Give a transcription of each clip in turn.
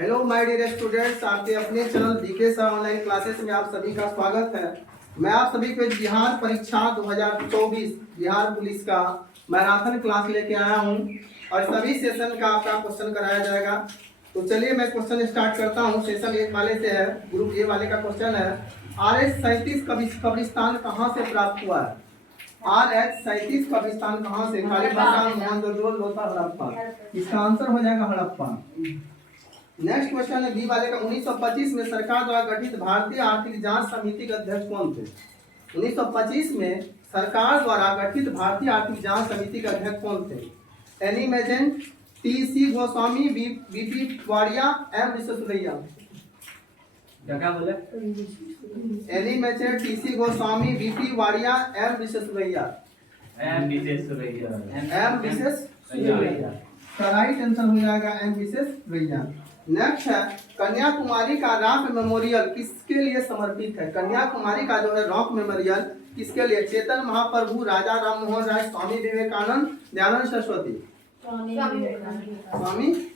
Hello my dear students, आपके अपने channel GK sir online classes में आप सभी का स्वागत है। मैं आप सभी को बिहार परीक्षा 2024 बिहार पुलिस का मैराथन क्लास लेके आया हूं और सभी सेशन का आपका क्वेश्चन कराया जाएगा। तो चलिए मैं क्वेश्चन स्टार्ट करता हूं। सेशन 1 वाले से है, ग्रुप ए वाले का क्वेश्चन है, RH-37 कब्रिस्तान कहाँ से प्राप्त हुआ है? RH-37 कब्रिस्तान कहाँ से? कालीबांग, मोहनजोदड़ो, लोथा, हड़प्पा। इसका आंसर हो जाएगा हड़प्पा। नेक्स्ट क्वेश्चन है बी वाले का, 1925 में सरकार द्वारा गठित भारतीय आर्थिक जांच समिति के अध्यक्ष कौन थे? 1925 में सरकार द्वारा गठित भारतीय आर्थिक जांच समिति के अध्यक्ष कौन थे? Annie Besant, T C. Goswami, B P. Wadia, M. Visvesvaraya. क्या बोले? Annie Besant, T C. Goswami, B P. Wadia, M. Visvesvaraya. M Visvesvaraya. M. Visvesvaraya का राइट आंसर हो जाएगा एम. विश्वेश्वरैया। नेक्स्ट है, कन्याकुमारी का रॉक मेमोरियल किसके लिए समर्पित है? कन्याकुमारी का जो है रॉक मेमोरियल किसके लिए? चेतन महाप्रभु, राजा राममोहन राय, स्वामी विवेकानंद, दयानंद सरस्वती। स्वामी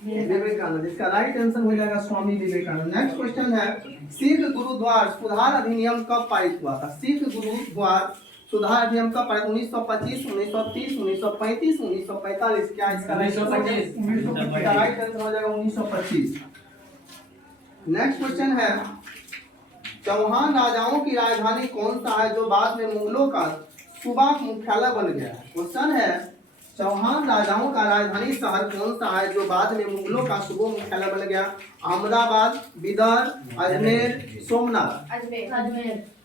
विवेकानंद। इसका राइट आंसर हो जाएगा स्वामी विवेकानंद। नेक्स्ट क्वेश्चन है, सिख गुरुद्वार सुधार अधिनियम कब पारित हुआ था? सिख गुरुद्वार सुधार अधिनियम कब पारित? 1925, 1930, 1935, 1945। क्या इसका राइट आंसर हो जाएगा 1925। नेक्स्ट क्वेश्चन है, चौहान राजाओं की राजधानी कौन सा है जो बाद में मुगलों का सूबा मुख्यालय बन गया? क्वेश्चन है, चौहान राजाओं का राजधानी शहर कौन सा है जो बाद में मुगलों का सूबा मुख्यालय बन गया? अहमदाबाद, बिदर, अजमेर, सोमनाथ।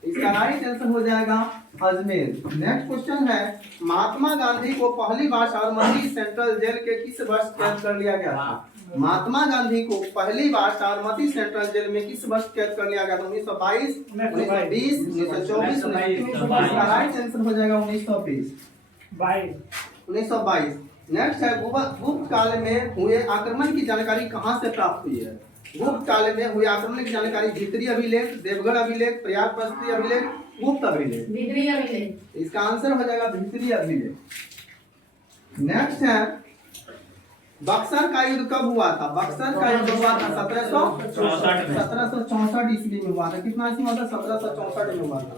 इसका राइट आंसर हो जाएगा अजमेर। नेक्स्ट क्वेश्चन है, महात्मा गांधी को पहली बार साबरमती सेंट्रल जेल के किस वर्ष कैद कर लिया गया था? महात्मा गांधी को पहली बार साबरमती सेंट्रल जेल में किस वर्ष कैद कर लिया गया था? 1922, 1920, 1924, 1922। इसका राइट आंसर हो जाएगा 1920। 1922। नेक्स्ट है, गुप्त काल में हुए आक्रमण की जानकारी कहाँ से प्राप्त हुई है? गुप्त काल में हुए आक्रमण की जानकारी भित्री अभिलेख, देवगढ़ अभिलेख, प्रयाग प्रस्तुति अभिलेख, गुप्त अभिलेख। इसका आंसर हो जाएगा भित्री अभिलेख। नेक्स्ट है, बक्सर का युद्ध कब हुआ था? बक्सर का युद्ध हुआ था 1764 ईस्वी में हुआ था। कितना ईस्वी हुआ था? 1764 में हुआ था।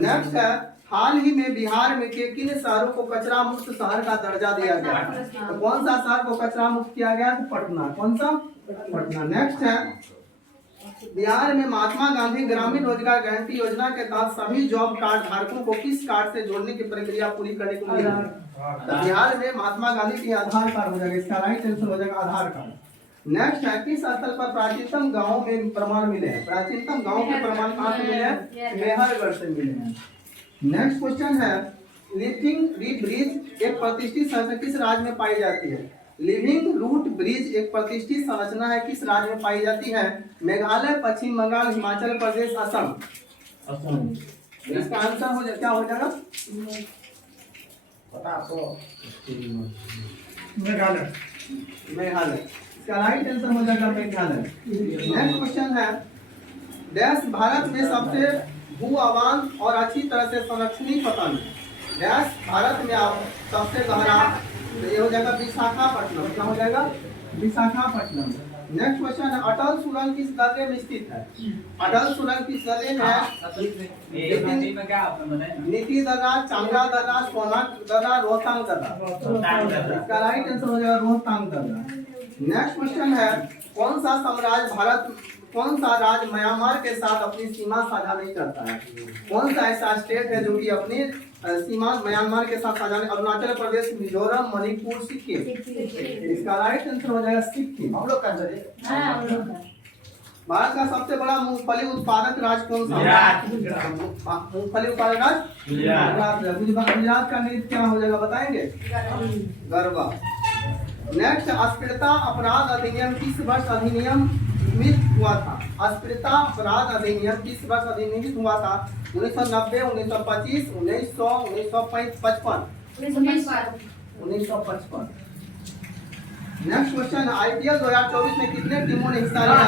नेक्स्ट है, हाल ही में बिहार में के किन शहरों को कचरा मुक्त शहर का दर्जा दिया गया? तो कौन सा शहर को कचरा मुक्त किया गया? तो पटना। कौन सा? पटना। नेक्स्ट है, बिहार में महात्मा गांधी ग्रामीण रोजगार गारंटी योजना के तहत सभी जॉब कार्ड धारकों को किस कार्ड से जोड़ने की प्रक्रिया पूरी करने को मिली? तो बिहार में महात्मा गांधी की आधार कार्ड हो जाएगा। इसका राइट आंसर हो जाएगा आधार कार्ड। नेक्स्ट है, किस स्थल पर प्राचीनतम गाँव में प्रमाण मिले हैं? प्राचीनतम गाँव के प्रमाण कहाँ से मिले हैं? मेहरगढ़ से मिले हैं। नेक्स्ट क्वेश्चन है, लिविंग रूट ब्रिज एक प्रतिष्ठित संरचना किस राज्य में पाई जाती है? लिविंग रूट ब्रिज एक प्रतिष्ठित संरचना है, किस राज्य में पाई जाती है? मेघालय, पश्चिम बंगाल, हिमाचल प्रदेश, असम। इसका आंसर हो जाए क्या हो जाएगा? मेघालय। मेघालय। इसका राइट आंसर हो जाएगा मेघालय। नेक्स्ट क्वेश्चन है, देश भारत में सबसे भू आवान और अच्छी तरह से संरक्षणीय पतन देश भारत में सबसे गहरा, तो ये हो जाएगा विशाखापट्टनम। क्या हो जाएगा? विशाखापट्टनम। नेक्स्ट क्वेश्चन है, अटल सुरंग किस दर्रे में स्थित है? अटल सुरंग किस दर्रे में है? नीति दर्रा, चांगा दर्रा, सोनाक दर्रा, रोहतांग दर्रा। इसका राइट आंसर हो जाएगा रोहतांग दर्रा। नेक्स्ट क्वेश्चन है, कौन सा राज्य म्यांमार के साथ अपनी सीमा साझा नहीं करता है? कौन सा ऐसा स्टेट है जो कि अपनी सीमा म्यांमार के साथ साझा नहीं? अरुणाचल प्रदेश, मिजोरम, मणिपुर, सिक्किम। इसका राइट आंसर हो जाएगा सिक्किम। हम लोग भारत का सबसे बड़ा मूंगफली उत्पादक राज्य कौन सा है? मूंगफली उत्पादक राज्य गुजरात का नृत्य क्या हो जाएगा बताएंगे? गरबा। नेक्स्ट, अस्पृश्यता अपराध अधिनियम किस वर्ष अधिनियमित हुआ था? अस्पृश्यता अपराध अधिनियम किस वर्ष अधिनियमित हुआ था? 1990, 1925, 1900, 1955। 1955। नेक्स्ट क्वेश्चन, IPL 2024 में कितने टीमों ने हिस्सा लिया?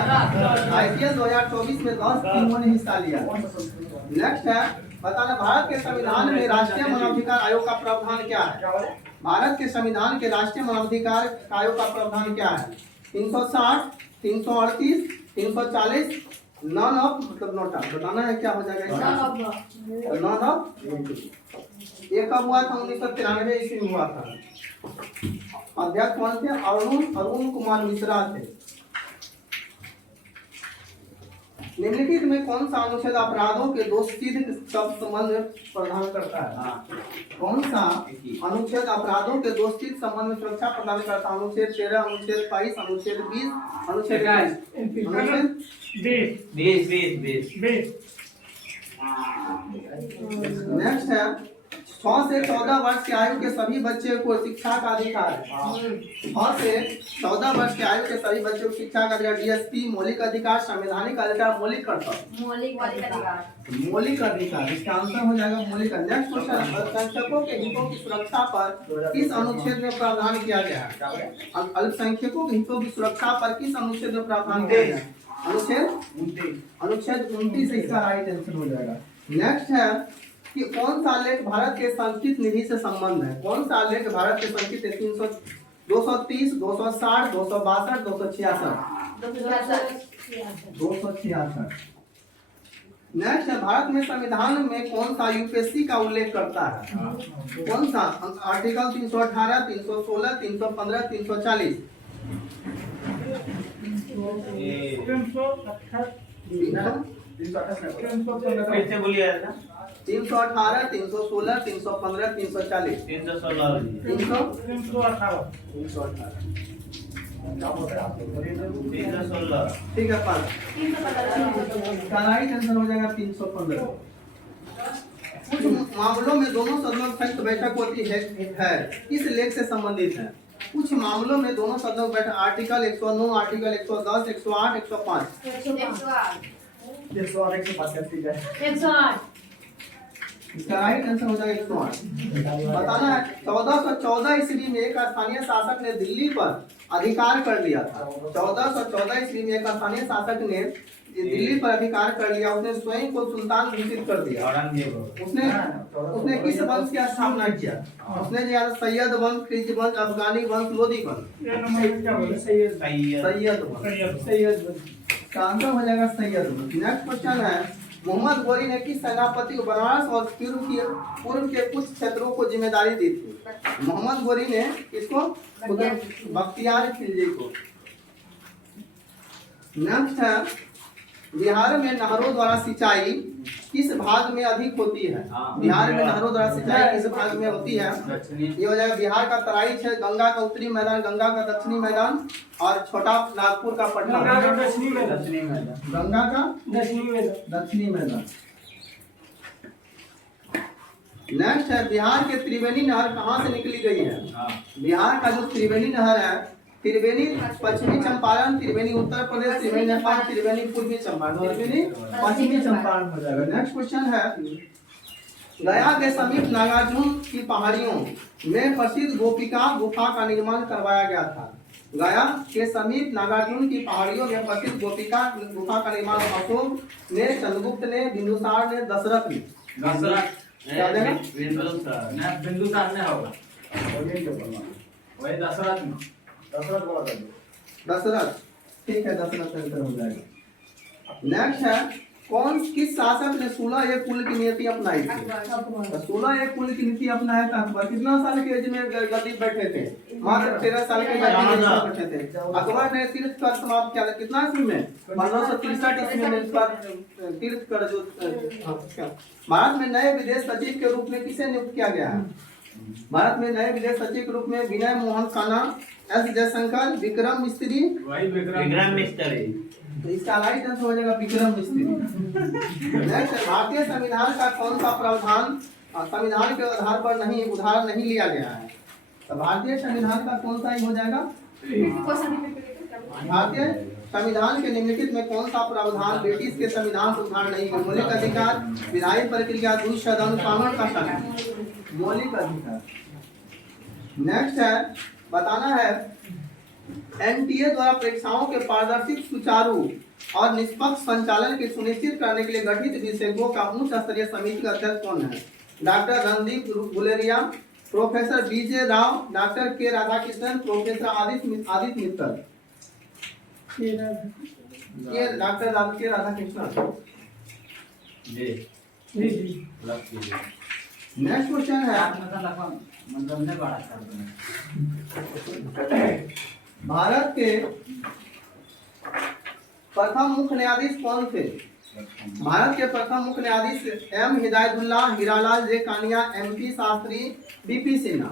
IPL 2024 में 10 टीमों ने हिस्सा लिया। नेक्स्ट है, बताना भारत के संविधान में राष्ट्रीय मानवाधिकार आयोग का प्रावधान क्या है? भारत के संविधान के राष्ट्रीय मानवाधिकार आयोग का प्रावधान क्या है? 360, 338, 340, नॉन ऑफ मतलब नोटा बताना है क्या हो जाएगा इसका? None of. ये कब हुआ था? 1993 ईस्वी में हुआ था। अध्यक्ष कौन थे? अरुण कुमार मिश्रा थे। निम्नलिखित में कौन सा अनुच्छेद अपराधों के दोषसिद्ध संबंध प्रदान करता है? कौन सा अनुच्छेद अपराधों के दोषसिद्ध संबंध में सुरक्षा प्रदान करता है? अनुच्छेद 13, अनुच्छेद 22, अनुच्छेद 20, अनुच्छेद 20। नेक्स्ट है 6 से 14 वर्ष की आयु के सभी बच्चे को शिक्षा का अधिकार है। 6 से 14 वर्ष की आयु के सभी बच्चों को शिक्षा का अधिकार। डीएसपी मौलिक अधिकार, संवैधानिक अधिकार, मौलिक कर्तव्य। मौलिक अधिकार इसका आंसर हो जाएगा मौलिक। नेक्स्ट क्वेश्चन, अल्पसंख्यकों के हितों की सुरक्षा पर किस अनुच्छेद में प्रावधान किया गया है? अल्पसंख्यकों के हितों की सुरक्षा पर किस अनुच्छेद में प्रावधान किया गया है? अनुच्छेद 29 से इसका राइट आंसर हो जाएगा। नेक्स्ट है कि कौन सा लेख भारत के संचित निधि से संबंध है? कौन सा लेख भारत के संचित 230, 260, 262, 266? नेक्स्ट है भारत में संविधान में कौन सा यूपीएससी का उल्लेख करता है? कौन सा? आर्टिकल 318, 316, 315, 340। 318, 316, 315, 340। 316 ठीक है पास। राइट आंसर हो जाएगा 315। कुछ मामलों में दोनों सदनों की संयुक्त बैठक होती है किस लेख से संबंधित है? कुछ मामलों में दोनों सदनों की बैठक आर्टिकल 109, आर्टिकल 110, 108, 105। 108 इसका राइट आंसर हो जाएगा 108। बताना है 1414 ईस्वी में एक स्थानीय शासक ने दिल्ली पर अधिकार कर लिया था। 1414 ईस्वी में एक स्थानीय शासक ने दिल्ली पर अधिकार कर लिया। उसने स्वयं को सुल्तान घोषित कर दिया। उसने किस वंश की स्थापना किया? उसने दिया सैयद वंश, खिलजी वंश, अफगानी वंश, लोधी वंश। सैयद वंश का आंसर हो जाएगा सैयद वंश। नेक्स्ट क्वेश्चन है मोहम्मद गोरी ने किस सेनापति को बनारस और पूर्व के कुछ क्षेत्रों को जिम्मेदारी दी थी? मोहम्मद गोरी ने इसको बख्तियार खिलजी को। नेक्स्ट है बिहार में नहरों द्वारा सिंचाई किस भाग में अधिक होती है? बिहार में नहरों द्वारा सिंचाई किस भाग में होती है? ये हो जाएगा बिहार का तराई क्षेत्र, गंगा का उत्तरी मैदान, गंगा का दक्षिणी मैदान और छोटा नागपुर का पटना। गंगा का दक्षिणी मैदान। नेक्स्ट है बिहार के त्रिवेणी नहर कहाँ से निकली गई है? बिहार का जो त्रिवेणी नहर है, त्रिवेणी पश्चिमी चंपारण, त्रिवेणी उत्तर प्रदेश, त्रिवेणी नेपाल, त्रिवेणी पूर्वी चंपारण, त्रिवेणी पश्चिमी चंपारण हो जाएगा। नेक्स्ट क्वेश्चन है गया के समीप नागार्जुन की पहाड़ियों में प्रसिद्ध गोपिका गुफा का निर्माण करवाया गया था। गया के समीप नागार्जुन की पहाड़ियों में प्रसिद्ध गोपिका गुफा का निर्माण अशोक ने, चंद्रगुप्त ने, बिंदुसार ने, दशरथ ने। बिंदुसार ने होगा वही दशरथ ठीक है, दशरथ आंसर हो जाएगा। नेक्स्ट है किस शासक ने 16 एक कुल की नीति अपनाई थी? 16 एक कुल की नीति अपनाया था अकबर। कितना साल के एज में गद्दी बैठे थे? मात्र 13 साल के बैठे थे। अकबर ने तीर्थ कर समाप्त किया कितना ईस्वी में? 1563 ईस्वी में तीर्थ कर जो भारत में नए विदेश सचिव के रूप में किसे नियुक्त किया गया है? भारत में नए विदेश सचिव के रूप में विनय मोहन खन्ना, एस जयशंकर, विक्रम मिस्त्री। तो इसका राइट आंसर हो जाएगा विक्रम मिस्त्री। नेक्स्ट भारतीय संविधान का कौन सा प्रावधान संविधान के आधार पर उधार नहीं लिया गया है? तो भारतीय संविधान का कौन सा ही हो जाएगा? भारतीय संविधान के निम्नलिखित में कौन सा प्रावधान ब्रिटिश के संविधान से उधार नहीं है? मौलिक अधिकार, विधायी प्रक्रिया, द्वि सदन, कानून का शासन। मौलिक अधिकार। नेक्स्ट है बताना है एनटीए द्वारा परीक्षाओं के पारदर्शी, सुचारू और निष्पक्ष संचालन के सुनिश्चित करने के लिए गठित विशेषज्ञों का उच्च स्तरीय समिति का अध्यक्ष कौन है? डॉक्टर रणदीप गुलेरिया, प्रोफेसर बीजे राव, डॉक्टर के राधाकृष्णन, प्रोफेसर आदित्य मित्तल। के डॉक्टर के राधाकृष्णन। बी प्लस कीजिए। नेक्स्ट क्वेश्चन है मतलब नहीं बड़ा कर भारत के प्रथम मुख्य न्यायाधीश कौन थे? भारत के प्रथम मुख्य न्यायाधीश एम हिदायतुल्लाह, हीरालाल जे कानिया, MP शास्त्री, BP सिन्हा।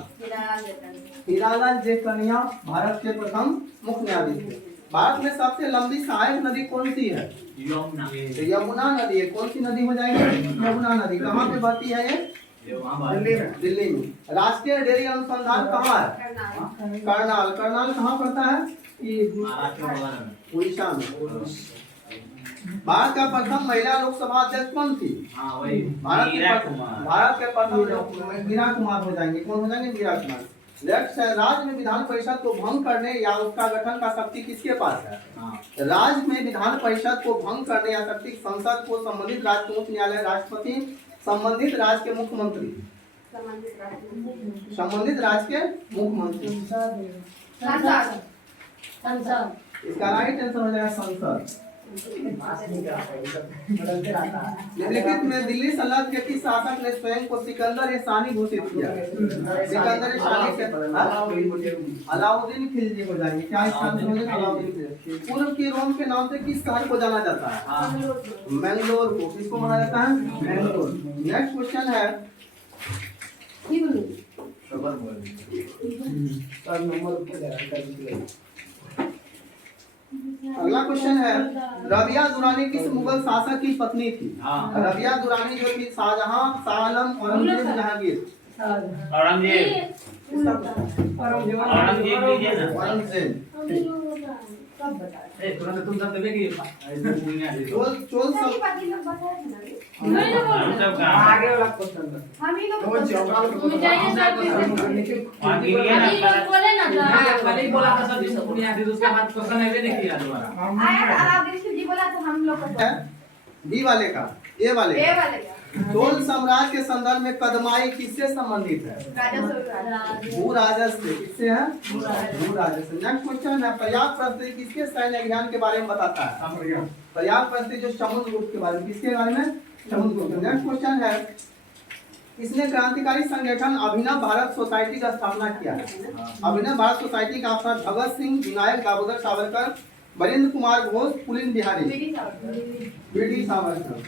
हीरालाल जे कानिया भारत के प्रथम मुख्य न्यायाधीश थे। भारत में सबसे लंबी सहायक नदी कौन सी है? यमुना। तो यमुना नदी है। कौन सी नदी हो जाएगी? यमुना नदी। कहाँ पे बहती है ये? दिल्ली में। राष्ट्रीय डेयरी अनुसंधान कहाँ है? करनाल। करनाल कहाँ पड़ता है? उड़ीसा में। भारत का प्रथम महिला लोकसभा अध्यक्ष कौन थी? भारत के प्रथम मीरा कुमार हो जाएंगे। कौन हो जाएंगे? मीरा कुमार। नेक्स्ट है, राज्य में विधान परिषद को भंग करने या उसका गठन का शक्ति किसके पास है? राज्य में विधान परिषद को भंग करने या शक्ति संसद को संबंधित राज्य के उच्च न्यायालय, राष्ट्रपति, संबंधित राज्य के मुख्यमंत्री। संबंधित राज्य के मुख्यमंत्री। इसका राइट आंसर हो जाएगा संसद। निम्नलिखित में दिल्ली सल्तनत के किस शासक ने स्वयं को सिकंदर सानी घोषित किया? सिकंदर सानी से अलाउद्दीन खिलजी हो जाएंगे। क्या इसका आंसर हो जाएगा? अलाउद्दीन खिलजी। पूर्व के रोम के नाम से किस शहर को जाना जाता है? मैंगलोर को। किसको माना जाता है? मैंगलोर। नेक्स्ट क्वेश्चन है, अगला क्वेश्चन है, रबिया दुरानी किस मुगल शासक की पत्नी थी? रबिया दुरानी जो थी शाहजहां, शाह आलम, औरंगजेब, जहांगीर। औरंगजेब। तुरंत तुम सब देखे कि चोल सब आगे वाला क्वेश्चन हम ही लोग बोले ना पहले ही बोला था सब सब बुनियादी उसके बाद क्वेश्चन है नहीं किया दोबारा आया अलाउद्दीन जी बोला तो हम लोग को बी वाले का, ए वाले का। चोल साम्राज्य के संदर्भ में कदमाई किससे संबंधित है? भू राजस्व से। किससे है? भू राजस्व। नेक्स्ट क्वेश्चन है, पर्याप्त परिस्थिति किसके सैन्य अभियान के बारे में बताता है? पर्याप्त परिस्थिति जो समुद्रगुप्त के बारे में। किसके बारे में? समुद्रगुप्त। नेक्स्ट क्वेश्चन है, किसने क्रांतिकारी संगठन अभिनव भारत सोसाइटी का स्थापना किया है? अभिनव भारत सोसाइटी का अफसर भगत सिंह, विनायक दामोदर सावरकर, वरिंद्र कुमार घोष, पुलिन बिहारी। बीडी सावरकर।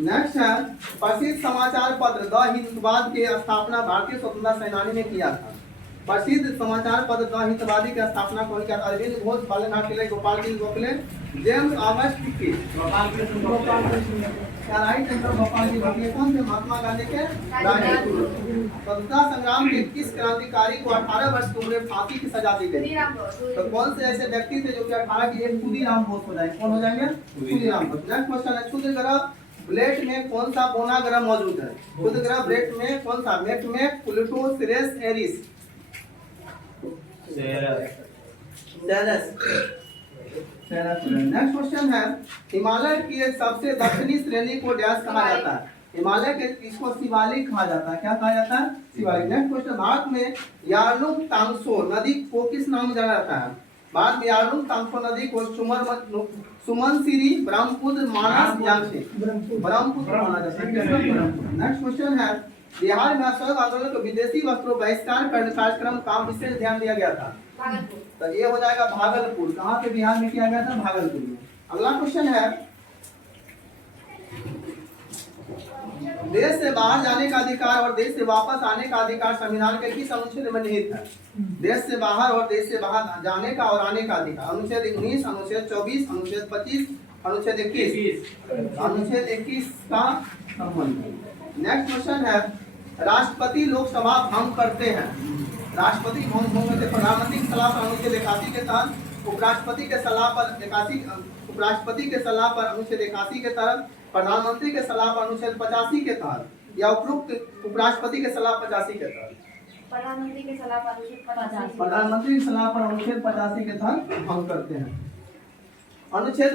नेक्स्ट है, प्रसिद्ध समाचार पत्र द हिंदवाद के स्थापना भारतीय स्वतंत्रता सेनानी ने किया था। प्रसिद्ध समाचार पत्र द हिंदवादी की स्थापना कौन किया? अरविंद घोष, बालनाथ पिल्लई, गोपाल सिंह गोखले, जेम्स ऑगस्ट की। Right answer Gopal ji Gokhale. कौन थे? महात्मा गांधी के राजनीतिक। स्वतंत्रता संग्राम के किस क्रांतिकारी को 18 वर्ष की उम्र में फांसी की सजा दी गई? तो कौन से ऐसे व्यक्ति थे जो कि 18 की एज? खुदीराम बोस हो जाएंगे। कौन हो जाएंगे? खुदीराम बोस। नेक्स्ट क्वेश्चन है, क्षुद्र ग्रह प्लेट में कौन सा बोना ग्रह मौजूद है? क्षुद्र ग्रह प्लेट में कौन सा? मेट में, Pluto, Ceres, Eris. Next question है, हिमालय की सबसे दक्षिणी श्रेणी को डैश कहा जाता है? हिमालय के इसको शिवालिक कहा जाता है। क्या कहा जाता है? शिवालिक। नेक्स्ट क्वेश्चन, भारत में यारलुंग तांगसो नदी को किस नाम जाना जाता है? भारत में यारलुंग तांगसो नदी को सुमनसिरी, ब्रह्मपुत्र, मानस, यांगत्से। ब्रह्मपुत्र माना जाता है। नेक्स्ट क्वेश्चन है, बिहार में असहयोग आंदोलन को विदेशी वस्त्रों बहिष्कार करने कार्यक्रम का विशेष ध्यान दिया गया था। तो ये हो जाएगा भागलपुर। कहाँ पे बिहार में किया गया था? भागलपुर में। अगला क्वेश्चन है, देश से बाहर जाने का अधिकार और देश से वापस आने का अधिकार संविधान के किस अनुच्छेद में निहित है? देश से बाहर और देश से बाहर जाने का और आने का अधिकार अनुच्छेद 19, अनुच्छेद 24, अनुच्छेद 25, अनुच्छेद 21। अनुच्छेद 21 का संबंध। नेक्स्ट क्वेश्चन है, राष्ट्रपति लोकसभा भंग करते हैं। राष्ट्रपति भंग करते, प्रधानमंत्री की सलाह पर अनुच्छेद 81 के तहत, उपराष्ट्रपति के सलाह पर 81, उपराष्ट्रपति के सलाह पर अनुच्छेद 81 के तहत, प्रधानमंत्री के सलाह पर अनुच्छेद 85 के तहत, या उपरोक्त उपराष्ट्रपति के सलाह 85 के तहत। प्रधानमंत्री के सलाह पर अनुच्छेद 85। प्रधानमंत्री की सलाह पर अनुच्छेद 85 के तहत भंग करते हैं। अनुच्छेद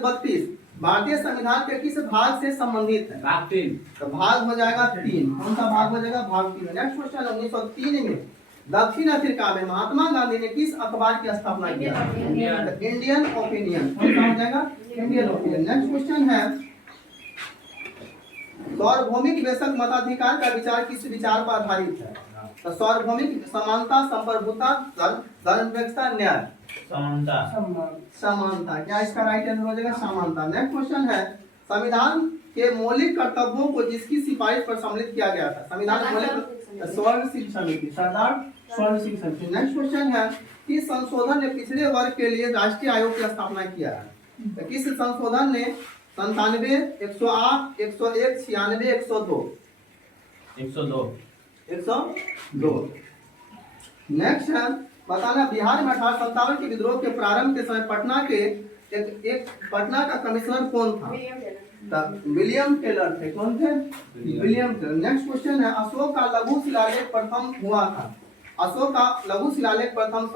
32 भारतीय संविधान के किस भाग से संबंधित है? भाग 3। तो भाग हो जाएगा 3। कौन सा भाग हो जाएगा? भाग 3। नेक्स्ट क्वेश्चन, 1903 में दक्षिण अफ्रीका में महात्मा गांधी ने किस अखबार की स्थापना किया? Indian opinion. कौन सा हो जाएगा? Indian opinion. नेक्स्ट क्वेश्चन है, सार्वभौमिक बेशक मताधिकार का विचार किस विचार पर आधारित है? तो सार्वभौमिक समानता, संप्रभुता, धर्मनिरपेक्षता, न्याय। समानता। क्या इसका राइट आंसर हो जाएगा? समानता। नेक्स्ट क्वेश्चन है, संविधान के मौलिक कर्तव्यों को जिसकी सिफारिश पर सम्मिलित किया गया था? संविधान मौलिक स्वर्ण सिंह समिति, सरदार स्वर्ण सिंह समिति। नेक्स्ट क्वेश्चन है, किस संशोधन ने पिछड़े वर्ग के लिए राष्ट्रीय आयोग की स्थापना किया है? तो किस संशोधन ने 97, 108, 101, 96, 102? 102। नेक्स्ट है, बताना बिहार में 1857 के विद्रोह के प्रारंभ के समय पटना के एक पटना का कमिश्नर कौन था? विलियम टेलर थे। कौन थे? William Taylor. नेक्स्ट क्वेश्चन है, अशोक का लघु शिलालेख प्रथम हुआ था? अशोक का लघु शिलालेख प्रथम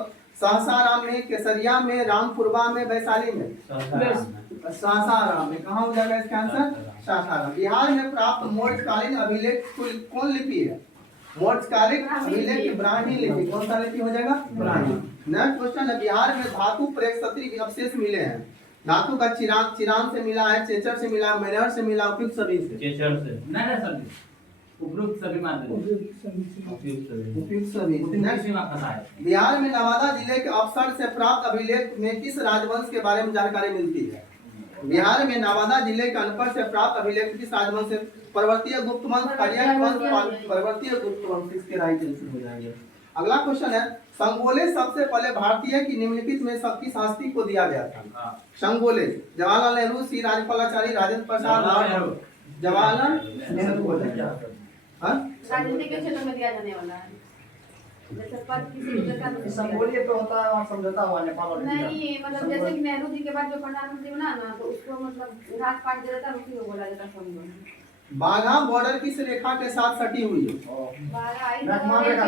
सहसाराम में, केसरिया में, रामपुरवा में, वैशाली में? सासाराम में। कहाँ हो जाएगा इसका आंसर? सासाराम। बिहार में प्राप्त मौर्यकालीन अभिलेख कौन लिपि है? मौर्यकालीन अभिलेख ब्राह्मी लिपि। कौन सा लिपि हो जाएगा? ब्राह्मी। नेक्स्ट क्वेश्चन है, बिहार में धातु प्रेक्षत्री अवशेष मिले हैं? धातु का चिरान से मिला है, चेचर से मिला, मैनर से मिला, उपयुक्त सभी से? चेचर से। नहीं सभी, उपयुक्त सभी मान लो। उपयुक्त सभी। नेक्स्ट, बिहार में नवादा जिले के अफसर से प्राप्त अभिलेख में किस राजवंश के बारे में जानकारी मिलती है? बिहार में नवादा जिले के अनपढ़ से प्राप्त अभिलेख किस राजवंश से? परवर्तीय गुप्त वंश, आर्यन वंश, परवर्तीय गुप्त वंश। इसके राइट आंसर हो जाएंगे। अगला क्वेश्चन है, संगोले सबसे पहले भारतीय की निम्नलिखित में किस हस्ती को दिया गया था? संगोले जवाहरलाल नेहरू, सी राजपालाचारी, राजेंद्र प्रसाद, जवाहरलाल नेहरू को दिया। राजनीति के क्षेत्र में दिया जाने वाला है। जैसे पद किसी भी प्रकार का संगोलीय पे होता है, वहाँ समझौता हुआ नेपाल और इंडिया। नहीं, मतलब जैसे कि नेहरू जी के बाद जो प्रधानमंत्री बना ना, तो उसको मतलब घाट पाट दे देता, उसी को बोला जाता संगोली। बाघा बॉर्डर किस रेखा के साथ सटी हुई है? मैकमोहन रेखा।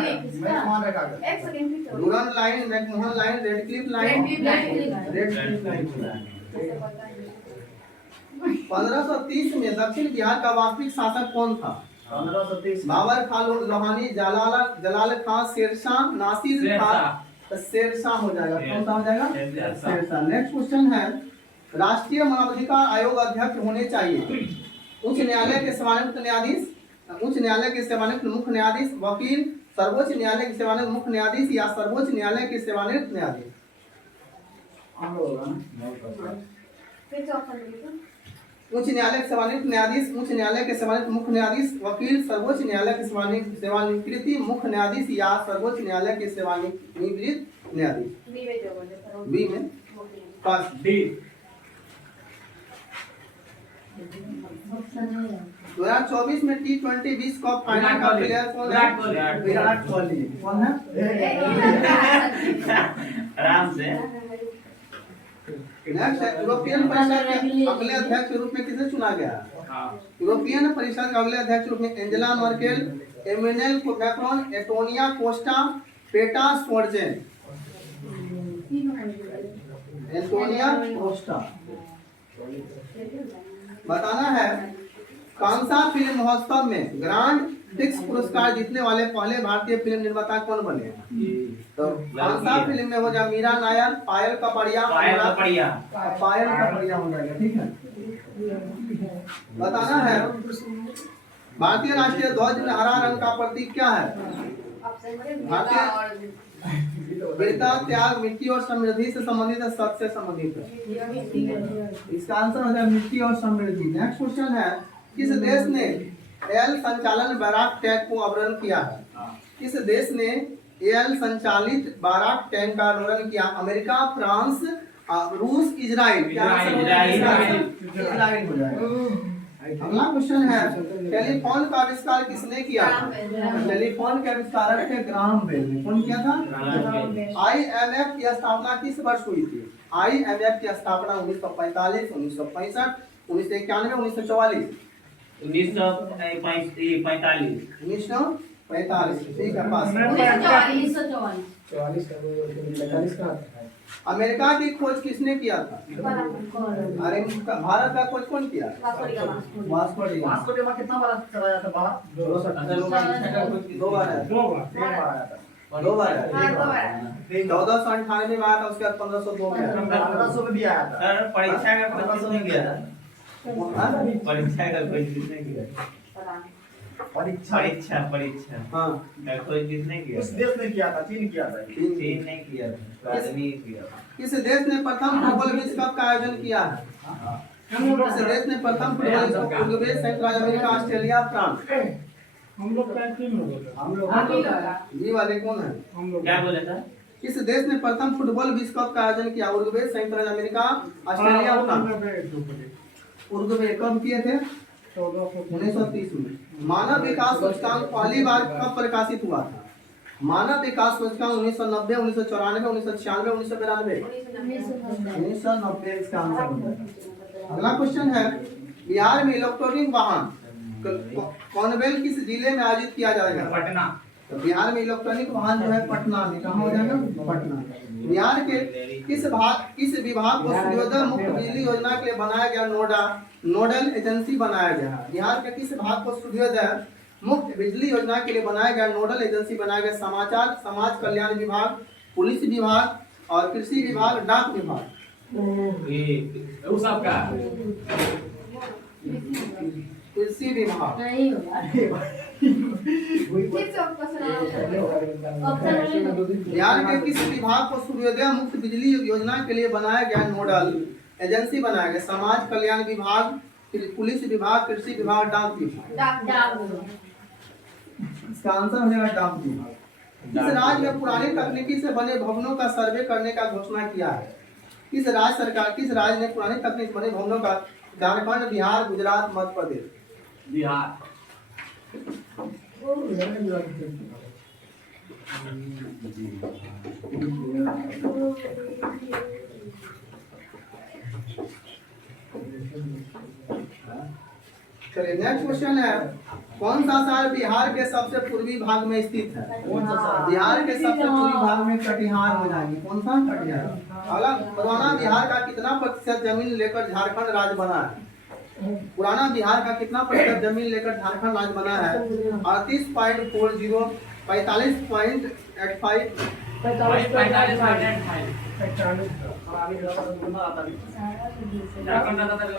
एक second, Durand line, McMahon line, Radcliffe line, Radcliffe line. 1530 में दक्षिण बिहार का वास्तविक शासक कौन था? 1530 बाबर खान लोहानी, जलाल खान, शेरशाह, नासिर खान। शेरशाह हो जाएगा। कौन सा हो जाएगा? शेरशाह। नेक्स्ट क्वेश्चन है, राष्ट्रीय मानवाधिकार आयोग अध्यक्ष होने चाहिए? उच्च न्यायालय के सेवानिवृत्त न्यायाधीश, उच्च न्यायालय के सेवानिवृत्त मुख्य न्यायाधीश, वकील, सर्वोच्च न्यायालय के सेवानिवृत्त मुख्य न्यायाधीश या सर्वोच्च न्यायालय के सेवानिवृत्त न्यायाधीश? उच्च न्यायालय के सेवानिवृत्त न्यायाधीश, उच्च न्यायालय के सेवानिवृत्त मुख्य न्यायाधीश, वकील, सर्वोच्च न्यायालय के सेवानिवृत्त मुख्य न्यायाधीश या सर्वोच्च न्यायालय के सेवानिवृत्त न्यायाधीश? बी में पास। डी। 2024 में T20 विश्व कप फाइनल का प्लेयर कौन है? विराट कोहली। कौन है? आराम से। नेक्स्ट है, यूरोपियन परिषद के अगले अध्यक्ष के रूप में किसे चुना गया? यूरोपियन परिषद के अगले अध्यक्ष के रूप में Angela Merkel, Emmanuel Macron, Antonio Costa, पेटा स्वर्जेन। Antonio Costa. बताना है, कांसा फिल्म महोत्सव में ग्रांड फिक्स पुरस्कार जीतने वाले पहले भारतीय फिल्म निर्माता कौन बने? तो कांसा फिल्म में हो जाए मीरा नायर, पायल कपड़िया, पायल कपड़िया हो जाएगा। ठीक है। बताना है, भारतीय राष्ट्रीय ध्वज में हरा रंग का प्रतीक क्या है? भारतीय वीरता, त्याग, मिट्टी और समृद्धि से संबंधित है, सत से संबंधित है। इसका आंसर हो जाए मिट्टी और समृद्धि। नेक्स्ट क्वेश्चन है, किस देश ने एल संचालन बैराक टैंक को अवरोध किया है? किस देश ने एल संचालित बैराक टैंक का अवरोध किया? अमेरिका, फ्रांस, रूस, इजराइल। इजराइल हो जाएगा। अगला क्वेश्चन है, टेलीफोन का आविष्कार किसने किया था? टेलीफोन के आविष्कारक थे ग्राहम बेल ने। कौन किया था? IMF की स्थापना किस वर्ष हुई थी? IMF की स्थापना 1945, 1965, 1991, 1944? 1945। ठीक है, पास। 1944 का। अमेरिका की खोज किसने किया था? अरे भारत का खोज कौन किया? Vasco D gamma. Vasco D gamma कितना बार चला जाता बाहर? 2 बार आया था। 2 बार है। हाँ 2 बार है। 1498 में आया था, उसके बाद 1502 में आया था। 1500 में भी आया था। सर परीक्षा का कोई किसने किया था? हाँ? परीक्षा का कोई किसने किया था? पता नहीं। परीक्षा हाँ। का कोई किसने किया उस था? देश ने किया था, चीन किया था। चीन ने किया था, आदमी किया था। किस देश ने प्रथम फुटबॉल विश्व कप का आयोजन किया है? किस देश ने प्रथम फुटबॉल विश्व कप? उरुग्वे, संयुक्त राज्य अमेरिका, ऑस्ट्रेलिया, फ्रांस। हम लोग आप ही का लगा। ये वाले कौन है? क्या बोले था? किस देश ने प्रथम फुटबॉल विश्व कप का आयोजन किया? उरुग्वे, संयुक्त राज्य अमेरिका, ऑस्ट्रेलिया, फ्रांस। उरुग्वे कब किए थे? 1930 में। मानव विकास सूचकांक पहली बार कब प्रकाशित हुआ था? मानव विकास सूचकांक 1990, 1994, 1996, 1992। 1990 इसका आंसर होगा। अगला क्वेश्चन है, बिहार में इलेक्ट्रॉनिक वाहन कॉन्वेल किस जिले में आयोजित किया जाएगा? पटना। तो बिहार में इलेक्ट्रॉनिक वाहन जो है पटना में, कहाँ हो जाएगा? पटना। बिहार के किस विभाग को सूर्योदय मुक्त बिजली योजना के लिए बनाया गया नोडल एजेंसी बनाया गया है? बिहार के किस विभाग को सूर्योदय मुक्त बिजली योजना के लिए बनाया गया नोडल एजेंसी बनाया गया? समाचार समाज कल्याण विभाग, पुलिस विभाग और कृषि विभाग, डाक विभाग। ये वो सब का कृषि विभाग। नहीं होगा। किस ऑप्शन बिहार के किस विभाग को सूर्योदय मुक्त बिजली योजना के लिए बनाया गया नोडल एजेंसी बनाया गया? समाज कल्याण विभाग, पुलिस विभाग, कृषि विभाग, डाक विभाग। इसका आंसर हो जाएगा डाक विभाग। किस राज्य में पुरानी तकनीकी से बने भवनों का सर्वे करने का घोषणा किया है? किस राज्य ने पुरानी तकनीक से बने भवनों का? झारखंड, बिहार, गुजरात, मध्य प्रदेश। बिहार। चलिए नेक्स्ट क्वेश्चन है, कौन सा शहर बिहार के सबसे पूर्वी भाग में स्थित है? बिहार के सबसे पूर्वी भाग में कटिहार हो जाएंगे। कौन सा? कटिहार। अगला, पुराना बिहार का कितना प्रतिशत जमीन लेकर झारखंड राज्य बना है? पुराना बिहार का कितना प्रतिशत जमीन लेकर झारखंड राज्य बना है? 38.40, 45.85, 45।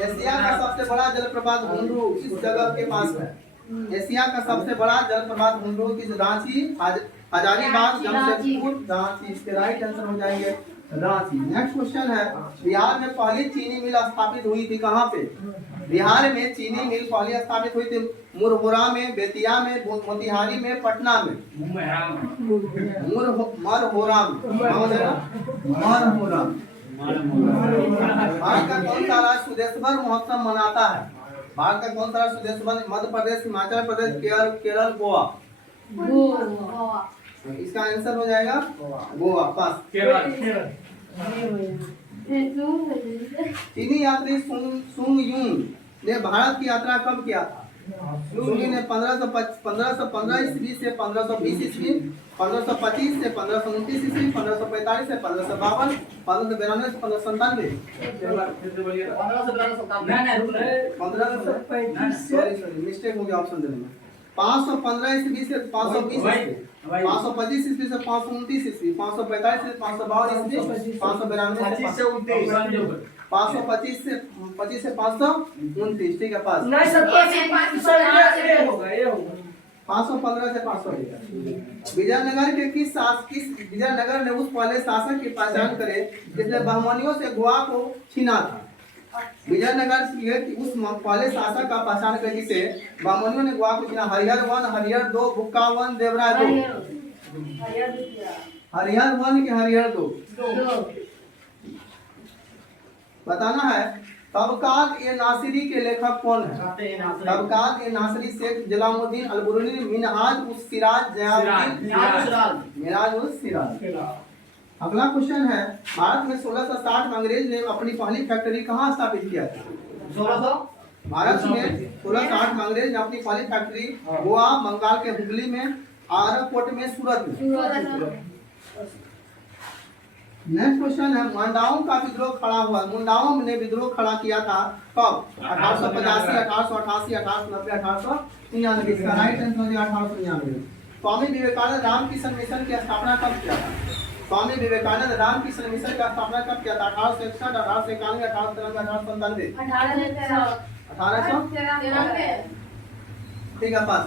एशिया का सबसे बड़ा जलप्रपात हुंडरू किस जगह के पास है? एशिया का सबसे बड़ा जलप्रपात हुंडरू किस? रांची, हजारीबाग, जमशेदपुर, रांची। इसके राइट आंसर हो जाएंगे रांची। नेक्स्ट क्वेश्चन है, बिहार में पहली चीनी मिल स्थापित हुई थी कहाँ पे? बिहार में चीनी मिल पहली स्थापित हुई थी मुरहुरा में, बेतिया में, मोतिहारी में, पटना में। मरहोरा में। भारत का कौन सा राज्य सुदेशवर महोत्सव मनाता है? भारत का कौन सा राज्य सुदेशवर? मध्य प्रदेश, हिमाचल प्रदेश, केरल, गोवा। इसका आंसर हो जाएगा गोवा। पास। चीनी यात्री सुंग यूंग ने भारत की यात्रा कब किया था? सुंग ने 1515 ईस्वी से 1520 ईस्वी, 1525 से 1529 ईस्वी, 1545 से 1552, 1592 से 1597। 15 मिस्टेक हो गया ऑप्शन देने में। 515 ईस्वी से 520 ईस्वी, 525 ईस्वी से 529 ईस्वी, 545 से 552 ईस्वी, 592 से 529, 525 से 529। ठीक है पास। 515 से 500। विजयनगर ने उस पहले शासक की पहचान करे जिसने बहमनियों से गोवा को छीना था। विजयनगर की उस पहले शासक का पहचान करे जिसे बहमनियों ने गोवा को छीना। हरिहर 1, हरिहर 2, बुक्का 1, देवराय 2। हरिहर 1 की हरिहर 2 बताना है। तबकात-ए-नासिरी के लेखक कौन है? तबकात-ए-नासिरी शेख जलालुद्दीन अलबरूनी, मिनहाज उस सिराज, मिनहाज उस सिराज। अगला क्वेश्चन है, भारत में 1660 में अंग्रेज ने अपनी पहली फैक्ट्री कहाँ स्थापित किया था? 1600 भारत में 1660 में अंग्रेज ने अपनी पहली फैक्ट्री गोवा, बंगाल के हुगली में, आराकोट में, सूरत में। नेक्स्ट क्वेश्चन है, मुंडाओं का विद्रोह खड़ा हुआ। मुंडाओं ने विद्रोह खड़ा किया था कब? 1885, 1888, 1890, 1899। इसका राइट आंसर हो जाएगा 1899। स्वामी विवेकानंद रामकृष्ण मिशन की स्थापना कब किया था? स्वामी विवेकानंद रामकृष्ण मिशन का स्थापना कब किया था? 1861, 1891, 1893, 1897। 1800 ठीक है पास।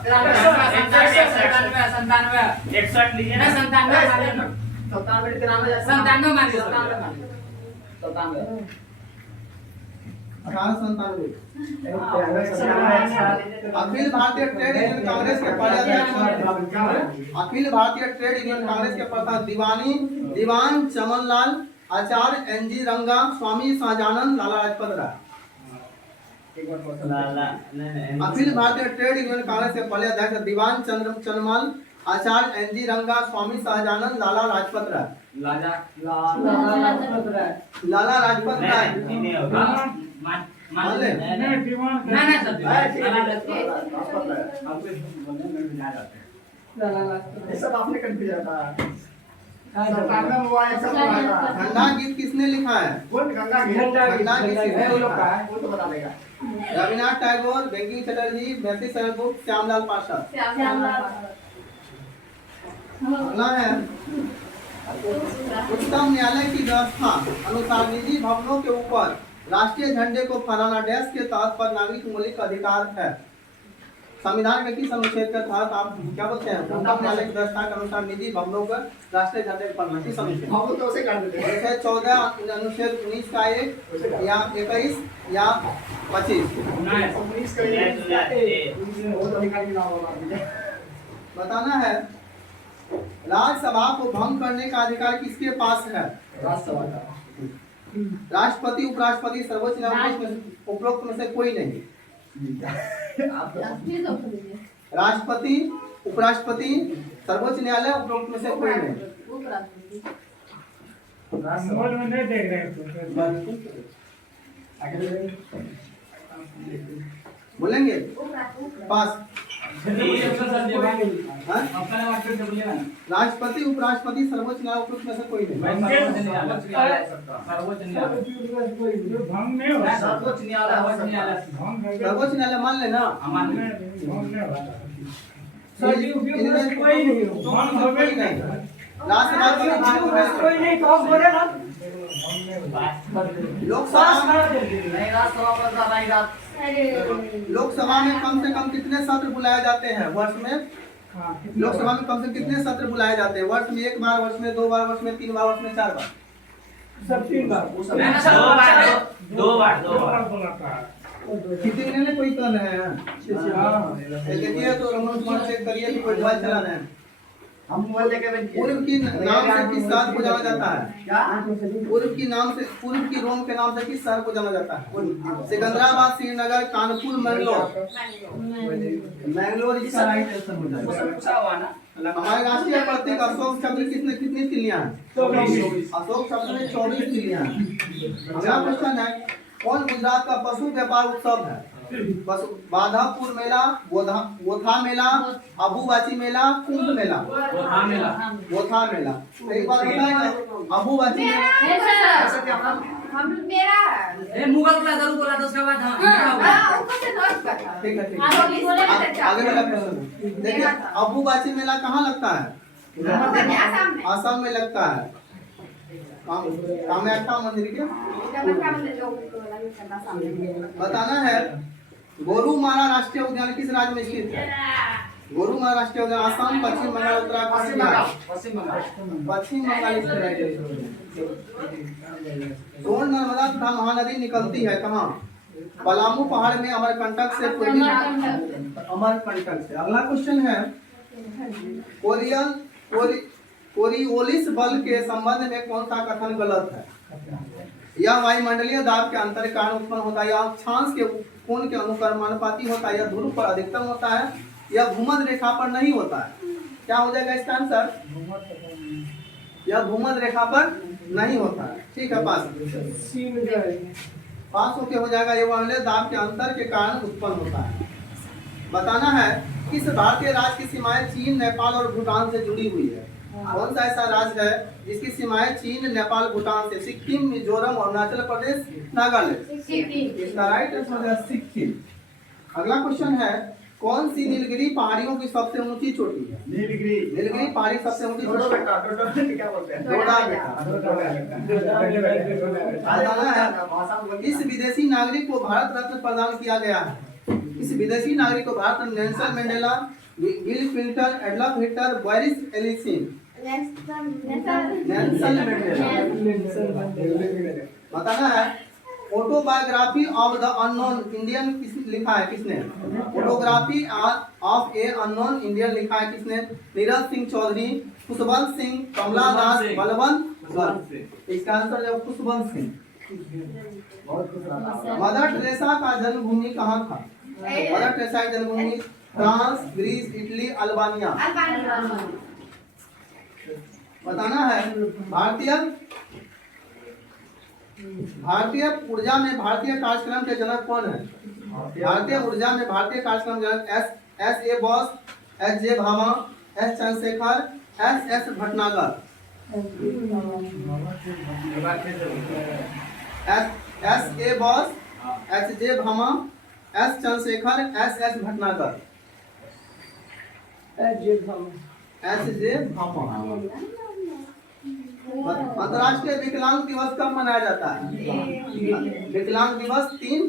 61 लिए ना। 1897। अखिल भारतीय ट्रेड यूनियन कांग्रेस के पहले अध्यक्ष, अखिल भारतीय ट्रेड यूनियन कांग्रेस के प्रधान दीवान चमनलाल, आचार्य NG रंगा, स्वामी सहजानंद, लाला लाजपत राय। लाला नहीं अखिल भारतीय ट्रेड यूनियन कांग्रेस के पहले अध्यक्ष दीवान चंद्रमल, आचार्य NG रंगा, स्वामी सहजानंद, लाला लाजपत राय। लाला लाजपत राय नहीं होगा। मान ले। ये सब आपने कर दिया था। सरकार में हुआ है, सब हुआ था। ठंडा गीत किसने लिखा है? कौन गंगा गीत? गंगा गीत किसने लिखा है? वो तो बता देगा। रविनाथ टैगोर, बंकिम चटर्जी, मैथिली शरण गुप्त, श्यामलाल पाठक। अगला है उच्चतम न्यायालय की व्यवस्था अनुसार निजी भवनों के ऊपर राष्ट्रीय झंडे को फहराना डैश के तहत पर नागरिक मौलिक अधिकार है। संविधान के किस अनुच्छेद के तहत आप क्या बोलते हैं? उच्चतम न्यायालय की व्यवस्था के अनुसार निजी भवनों पर राष्ट्रीय झंडे को फहराना किस अनुच्छेद? हम तो उसे कर देते हैं। जैसे 14 अनुच्छेद 19 का 1 या 21 या 25 पुलिस के लिए वो तो अधिकारी नाम होगा। बताना है। राज्यसभा को भंग करने का अधिकार किसके पास है? राज्यसभा का राष्ट्रपति, उपराष्ट्रपति, सर्वोच्च न्यायालय उपरोक्त में से कोई नहीं। राष्ट्रपति, उपराष्ट्रपति, सर्वोच्च न्यायालय उपरोक्त में से कोई नहीं। बोलेंगे पास। हाँ? राष्ट्रपति, उपराष्ट्रपति, सर्वोच्च न्यायालय उपरोक्त में से कोई नहीं। सर्वोच्च न्यायालय मान लेना। लोकसभा में कम से कम कितने सत्र बुलाए जाते हैं वर्ष में? लोकसभा में कम से कम कितने सत्र बुलाए जाते हैं वर्ष में? 1 बार, वर्ष में 2 बार, वर्ष में 3 बार, वर्ष में 4 बार? सब 3 बार। 2 बार। कितने ने कोई कर रहे हैं? देखिए तो रमन कुमार चेक करिए कि कोई मोबाइल चला रहे हैं। हम मोबाइल लेके बैठे पूर्व की नाम से किस शहर को जाना जाता है? क्या? पूर्व की नाम से, पूर्व की रोम के नाम से किस शहर को जाना जाता है? सिकंदराबाद, श्रीनगर, कानपुर, मैंगलोर। मैंगलोर इसका राइट आंसर हो जाएगा। हमारे राष्ट्रीय प्रतीक अशोक चक्र कितने कितनी तिलियां हैं? 24। अशोक चक्र में 24 तिलियां हैं। अगला क्वेश्चन है कौन गुजरात का पशु व्यापार उत्सव है? बाधापुर मेला, गोथा मेला, अबुबाची मेला, कुंभ मेला। गोथा मेला। एक बार बताएगा अबुबाची मेला। मुगल का जरूर बोला था उसके बाद ठीक है ठीक है। आगे वाला प्रश्न देखिए अबुबाची मेला कहाँ लगता है? आसाम में लगता है। कामाख्या मंदिर के बताना है। गोरुमारा राष्ट्रीय उद्यान किस राज्य में स्थित है? गोरुमारा राष्ट्रीय उद्यान आसाम, पश्चिम बंगाल, उत्तराखंड, पश्चिम बंगाल स्थित है। सोन नर्मदा तथा महानदी निकलती है कहाँ? पलामू पहाड़ में अमरकंटक से अमरकंटक से। अगला क्वेश्चन है कोरियोलिस बल के संबंध में कौन सा कथन गलत है? यह वायुमंडलीय दाब के अंतर के कारण उत्पन्न होता है, या अक्षांश के कोण के अनुक्रमानुपाती होता है, या ध्रुव पर अधिकतम होता है, या भूमध्य रेखा पर नहीं होता है। क्या हो जाएगा इसका आंसर? यह भूमध्य रेखा पर नहीं होता है। ठीक है पास पास होके हो जाएगा। ये वायुमंडलीय दाब के अंतर के कारण उत्पन्न होता है। बताना है किस भारतीय राज्य की सीमाएं चीन, नेपाल और भूटान से जुड़ी हुई है? कौन सा ऐसा राज्य है जिसकी सीमाएं चीन, नेपाल, भूटान से? सिक्किम, मिजोरम, अरुणाचल प्रदेश, नागालैंड। इसका राइट आंसर है सिक्किम। अगला क्वेश्चन है कौन सी नीलगिरी पहाड़ियों की सबसे ऊंची चोटी है? नीलगिरी नीलगिरी पहाड़ी सबसे ऊंची डोडो चोटी बेटा डोडो क्या बोलते हैं डोडा बेटा। बताना है भाषा में इस विदेशी नागरिक को भारत रत्न प्रदान किया गया है। इस विदेशी नागरिक को Bharat Ratna Nelson Mandela, Bill Clinton, Adolf Hitler, Boris Yeltsin, Nelson Mandela. बताना है autobiography of the unknown Indian लिखा है किसने? Autobiography of a unknown Indian लिखा है किसने? नीरज सिंह चौधरी, खुशवंत सिंह, कमला दास, बलवंत। इसका आंसर है खुशवंत सिंह। बहुत खुश रहा मदर टेरेसा का जन्मभूमि कहाँ था? मदर टेरेसा की जन्मभूमि फ्रांस, ग्रीस, इटली, अल्बानिया। बताना है भारतीय ऊर्जा में भारतीय कार्यक्रम के जनक कौन है? भारतीय ऊर्जा में भारतीय कार्यक्रम जनक S A Bose, S J Bhabha, S Chandrasekhar, S Bhatnagar. S A Bose, S J Bhabha, S Chandrasekhar, S Bhatnagar. S J Bhabha. अंतर्राष्ट्रीय विकलांग दिवस कब मनाया जाता है? विकलांग दिवस 3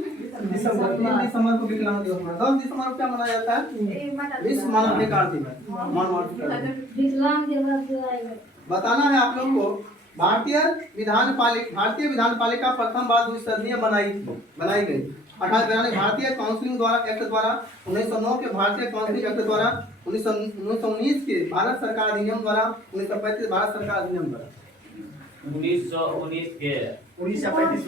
दिसंबर को विकलांग दिवस मनाया। 10 दिसंबर को क्या मनाया जाता है? विश्व मानवाधिकार दिवस। बताना है आप लोग को भारतीय विधान पालिका प्रथम बार द्विसदनीय बनाई गई 1892 भारतीय काउंसिलिंग द्वारा एक्ट द्वारा, 1909 के भारतीय काउंसिलिंग एक्ट द्वारा, 1919 के भारत सरकार अधिनियम द्वारा, 1935 भारत सरकार अधिनियम द्वारा। 1919 के 1935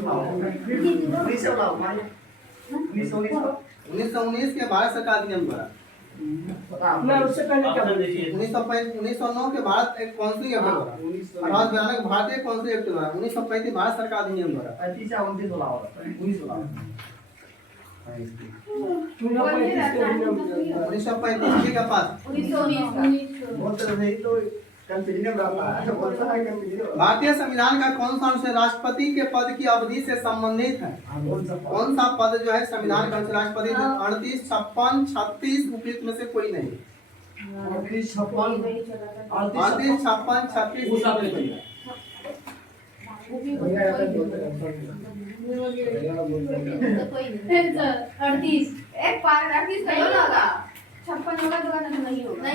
1919 के भारत सरकार अधिनियम द्वारा। उससे पहले क्या बोले? 1909 के भारत एक काउंसिलिंग एक्ट द्वारा, 1892 के भारतीय काउंसिलिंग एक्ट द्वारा, 1935 भारत सरकार अधिनियम द्वारा। 35 या 29 बोला होगा 19 बोला 1935 के पास बोलते नहीं तो कंटिन्यू रहता है बोलता है कंटिन्यू भारतीय संविधान का कौन सा अनुच्छेद राष्ट्रपति के पद की अवधि से संबंधित है? कौन सा पद जो है संविधान का अनुच्छेद राष्ट्रपति 38, 56, 36 उपयुक्त में से कोई नहीं। 38, 56, 38, 56, 36 वो सब नहीं। एक पार 38 का होगा 56 होगा तो नहीं होगा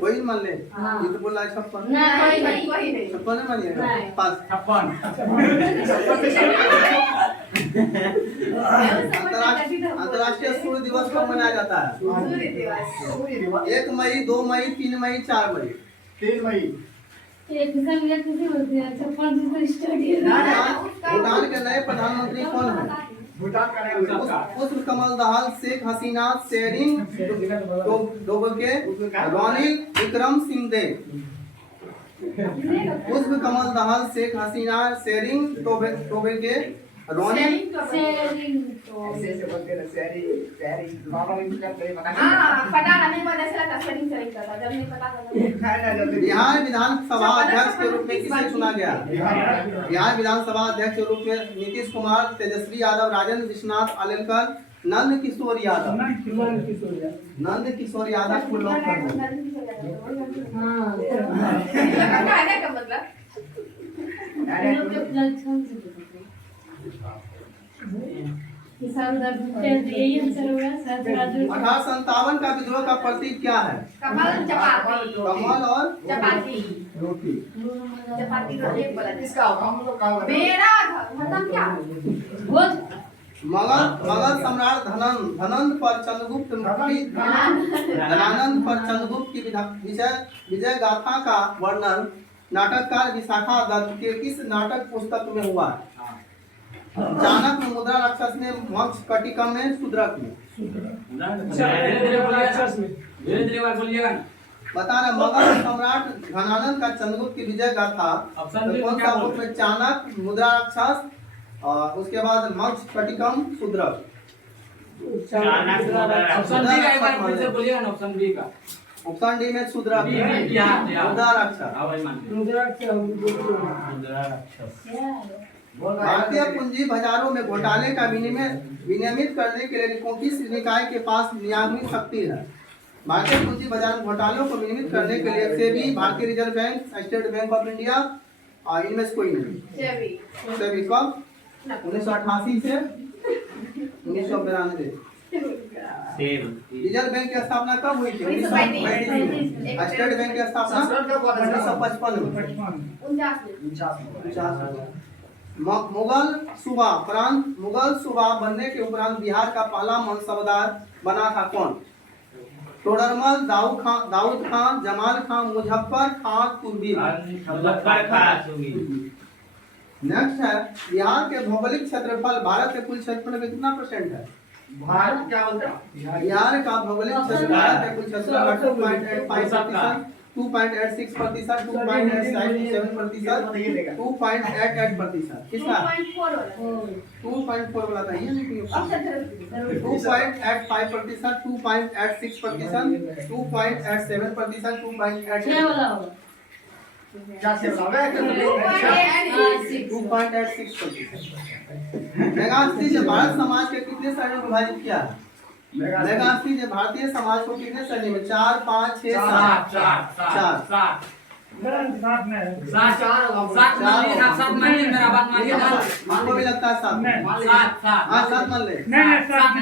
कोई मान ले ये तो बोला 56 56 नहीं मानिएगा पास 56। अंतर्राष्ट्रीय सूर्य दिवस कब मनाया जाता है? 1 मई, 2 मई, 3 मई, 4 मई। 3 मई भूटान के नए प्रधानमंत्री कौन है? भूटान का नाम पुष्प कमल दहाल, शेख हसीना, शेरिंग टोबगे, रानिल विक्रम सिंह। पुष्प कमल दहाल, शेख हसीना, शेरिंग टोबगे, रानिल। ऐसे बोलते हैं सैरी बाबा ने क्या पता पता नहीं पता चला था सेटिंग करता जब नहीं पता चला बिहार विधानसभा अध्यक्ष के रूप में किसे चुना गया? बिहार विधानसभा अध्यक्ष के रूप में नीतीश कुमार, तेजस्वी यादव, राजेंद्र विश्वनाथ आलेलकर, नंद किशोर यादव। नंद किशोर यादव को लॉक कर दो। अठारह 57 का विद्रोह का प्रतीक क्या है? कमल चपाती कमल और चपाती रोटी। चपाती रोटी बोला इसका हम लोग का मेरा मतलब क्या मगध सम्राट धनंद पर चंद्रगुप्त की विजय गाथा का वर्णन नाटककार विशाखा दत्त के किस नाटक पुस्तक में हुआ है? चाणक्य में, मुद्रा राक्षस में, मक्ष कटिकम में, शूद्रक में। धीरे धीरे बोलिएगा। बता रहे मगध सम्राट घनानंद का चंद्रगुप्त की विजय गाथा ऑप्शन तो कौन सा बुक में? चाणक्य, मुद्रा राक्षस, और उसके बाद मक्ष कटिकम, शूद्रक। ऑप्शन डी का एक बार फिर से बोलिएगा ना। ऑप्शन डी का ऑप्शन डी में शूद्रक, मुद्रा राक्षस। भारतीय पूंजी बाजारों में घोटाले का विनियमित करने के लिए किस निकाय के पास नियामक शक्ति है? भारतीय पूंजी बाजार में घोटालों को विनियमित करने के लिए सेबी, भारतीय reserve bank, state bank of India और इनमें से कोई नहीं। सेबी कब? 1988 से 1992। रिजर्व बैंक की स्थापना कब हुई थी? 1935। स्टेट बैंक की स्थापना 1955 में। मुगल सूबा बनने के उपरांत बिहार का पहला मनसबदार बना था कौन? टोडरमल, दाऊद खान, जमाल खान, मुजफ्फर खान, तुर्बी। नेक्स्ट है, बिहार के भौगोलिक क्षेत्रफल भारत के कुल क्षेत्रफल का कितना परसेंट है? भारत क्या बोलते हैं? बिहार का भौगोलिक क्षेत्र भारत के कुल क्षेत्रफल 2.85%, 2.86%, 2.87%, 2.88%। किसका? 2.4 वाला था ये, लेकिन 2.85%, 2.86%, 2.87%, 2.88%। 2.86%। मेगास्ती ने भारत समाज के कितने श्रेणी में विभाजित किया है? मेगास्ती ने भारतीय समाज को कितने श्रेणी में? 4, 5, 6, 7। 7 मानको भी लगता है 7। 7 मान ले। 7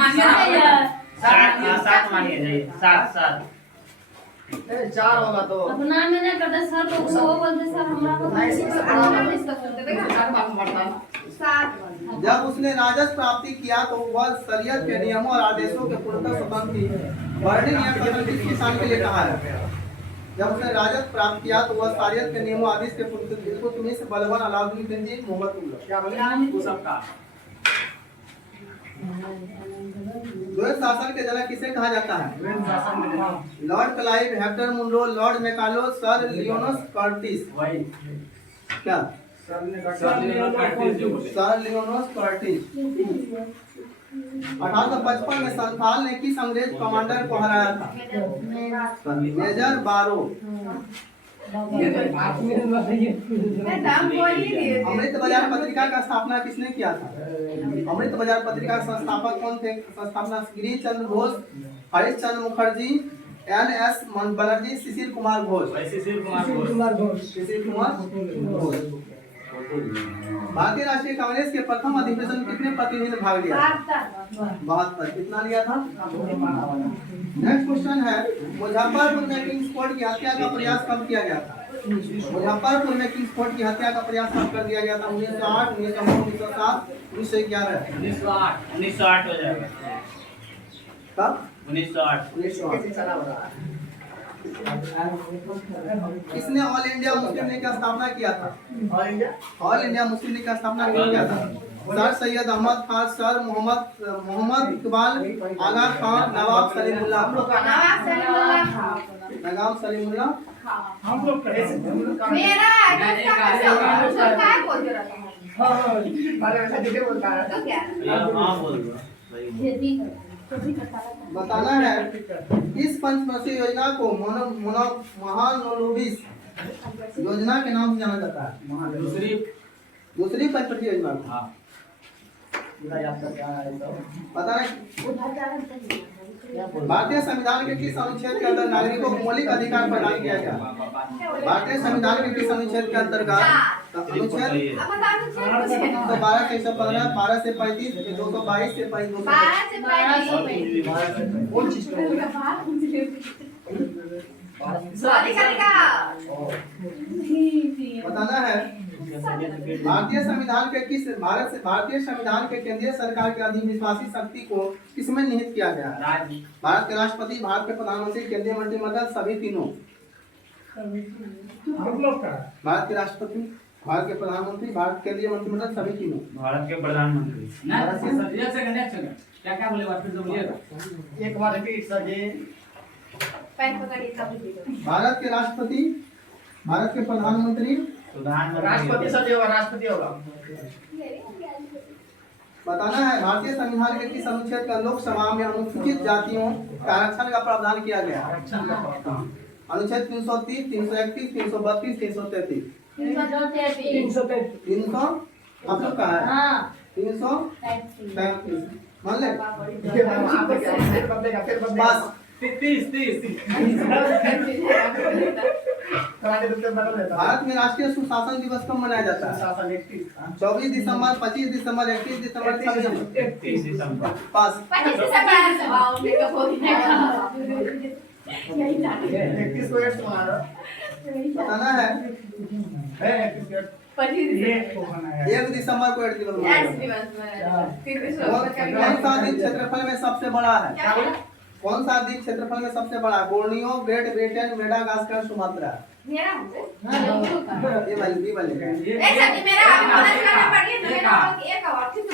मानिए जाइए। 7 4 होगा तो अपना में नहीं करते सर, तो वो बोलते सर हमरा को डिस्कस करते देखा। जब उसने राजस्व प्राप्ति किया तो वह शरीयत के नियमों और आदेशों के पूर्णतः स्वतंत्र थी। वर्णी नियम केवल किस किसान के लिए कहा है? जब उसने राजस्व प्राप्त किया तो वह शरीयत के नियमों आदेश के पूर्णतः बलवान, अलाउद्दीन खिलजी, मोहम्मद तुगलक। क्या बोले? सबका द्वैत शासन के जनक किसे कहा जाता है? Lord Clive, Hector Munro, Lord Macaulay, sir Lionel Curtis. क्या? Sir Lionel Curtis. 1855 में संथाल ने किस अंग्रेज कमांडर को हराया था? मेजर बारो। अमृत बाजार पत्रिका का स्थापना किसने किया था? अमृत बाजार पत्रिका के संस्थापक कौन थे? संस्थापना गिरीश चंद्र घोष, हरीश चंद्र मुखर्जी, NS बनर्जी, शिशिर कुमार घोष। भारतीय राष्ट्रीय कांग्रेस के प्रथम अधिवेशन में कितने प्रतिनिधि ने भाग लिया? 72। कितना लिया था? नेक्स्ट क्वेश्चन है, मुजफ्फरपुर में किंग्स कोर्ट की हत्या का प्रयास कब किया गया था? मुजफ्फरपुर में किंग्स कोर्ट की हत्या का प्रयास कब कर दिया गया था? 1908, 1909, 1907, 1911। 1908 हो जाएगा। कब? 1908। किसने ऑल इंडिया मुस्लिम लीग का स्थापना किया था? ऑल इंडिया मुस्लिम लीग का स्थापना किया था? सर सैयद अहमद खान, सर मोहम्मद इकबाल, आगा खान, नवाब सलीमुल्लाह। नवाब सलीमुल्लाह। हम लोग मेरा बताना है, इस पंचवर्षीय योजना को महानोलुबिस योजना के नाम से जाना जाता है। दूसरी पंचवर्षीय योजना को पता नहीं। भारतीय संविधान के किस अनुच्छेद के अंदर नागरिकों को मौलिक अधिकार प्रदान किया गया? भारतीय संविधान के किस अनुच्छेद के अंतर्गत? अनुच्छेद 112 से 115, 12 से 35, 222 से 222। बताना है, भारतीय संविधान के केंद्रीय सरकार के अधीन विश्वासी शक्ति को किसमें निहित किया गया है? भारत के राष्ट्रपति, भारत के प्रधानमंत्री, केंद्रीय मंत्रिमंडल, सभी तीनों। भारत के राष्ट्रपति, भारत के प्रधानमंत्री, भारत केंद्रीय मंत्रिमंडल, सभी तीनों। भारत के प्रधानमंत्री। क्या बोले बात फिर से बोलिएगा। एक बार रिपीट सर जी। भारत के राष्ट्रपति, भारत के प्रधानमंत्री, राष्ट्रपति सर जी होगा, राष्ट्रपति होगा। बताना है, भारतीय संविधान के किस अनुच्छेद का लोकसभा में अनुसूचित जातियों का आरक्षण का प्रावधान किया गया? अनुच्छेद 330, 331, 332, 333। 333। आप लोग का है हाँ 335 मान ले ये वहाँ पे क्या है? फिर बदलेगा बस 30 कराटे दुकान बदल देता है। भारत में राष्ट्रीय सुशासन दिवस कब मनाया जाता है? शासन 31 24 दिसंबर, 25 दिसंबर, 31 दिसंबर, 26 दिसंबर। 30 दिसंबर पास 31 को एड्स मना रहा बताना है है 31 ये को मना है 1 दिसंबर को 8 दिवस मनाया जाता है। कौन सा द्वीप क्षेत्रफल में सबसे बड़ा है? कौन सा द्वीप क्षेत्रफल में सबसे बड़ा है? Borneo, great Britain, Madagascar, Sumatra. ये वाले बी वाले का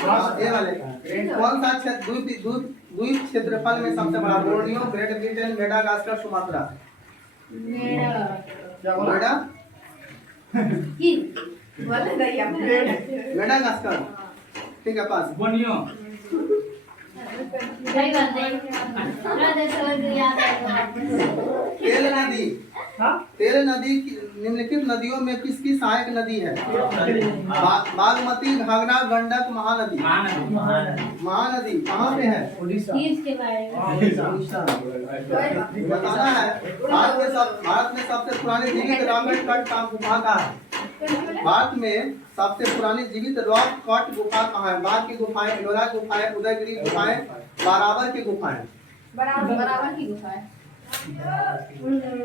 हाँ, ये वाले का कौन सा द्वीप क्षेत्रफल में सबसे बड़ा? Borneo, great Britain, Madagascar, Sumatra. क्या बोला मेडा मेडागास्कर ठीक है पास। बनियो सही बात है पूरा देश याद है तेल नदी हां तेल नदी निम्नलिखित नदियों में किसकी सहायक नदी है? बागमती, घाघरा, गंडक, महानदी। महानदी कहाँ पे है? तीज के बारे में बताना है भारत में सबसे पुरानी जीवित रॉकेट कट का गुफा कहाँ है? भारत में सबसे पुरानी जीवित रॉक कट गुफा कहाँ है? बाघ की गुफाएं, एलोरा गुफाएं, उदयगिरी गुफाएं, बाराबर की गुफाएं। बराबर की गुफा है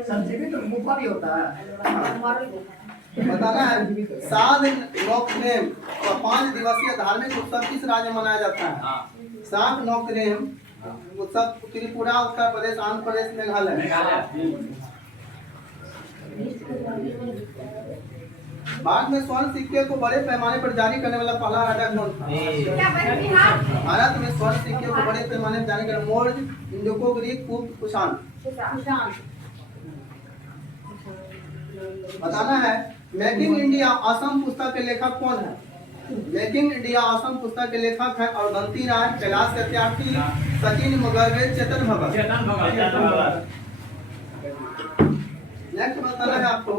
संजीवित गुफा भी होता है बताना है साध नौकनेम और 5 दिवसीय धार्मिक उत्सव किस राज्य में मनाया जाता है? साध नौकनेम उत्सव त्रिपुरा, उत्तर प्रदेश, आंध्र प्रदेश, मेघालय। भारत में स्वर्ण सिक्के को बड़े पैमाने पर जारी करने वाला पहला राजा कौन था? भारत में स्वर्ण सिक्के को बड़े पैमाने पर जारी करने मौर्य, इंडोको ग्रीक, कुषाण। बताना है मेकिंग इंडिया असम पुस्तक के लेखक कौन है? मेकिंग इंडिया असम पुस्तक के लेखक है अवधंती राय, कैलाश सत्यार्थी, सचिन मुखर्जी, चेतन भगत। नेक्स्ट बताना है आपको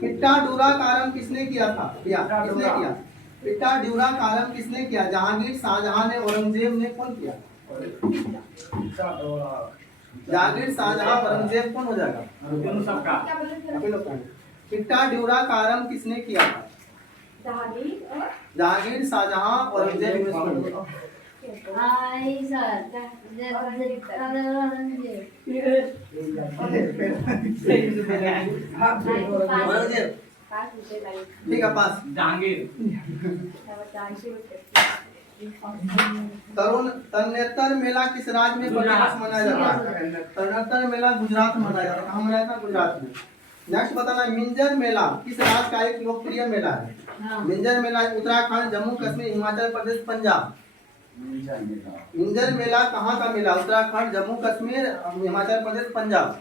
पिट्टाडूरा का आरंभ किसने किया था? किसने किया? पिट्टाडूरा का आरंभ किसने किया? जहांगीर, शाहजहां ने, औरंगजेब ने? कौन किया? जहांगीर, शाहजहां, औरंगजेब कौन हो जाएगा? दोनों सबका पिट्टाडूरा का आरंभ किसने किया था? जहांगीर, शाहजहां, औरंगजेब। आई सर औरंगजेब ठीक है पास। जहांगीर तरणोत्तर मेला किस राज्य में प्रतिवर्ष मनाया जाता है? तरणोत्तर मेला गुजरात में मनाया जाता है। कहाँ मनाया जाता है? गुजरात में। नेक्स्ट बताना मिंजर मेला किस राज्य का एक लोकप्रिय मेला है? मिंजर मेला उत्तराखंड, जम्मू कश्मीर, हिमाचल प्रदेश, पंजाब। मिंजर मेला कहाँ का मेला? उत्तराखंड, जम्मू कश्मीर, हिमाचल प्रदेश, पंजाब।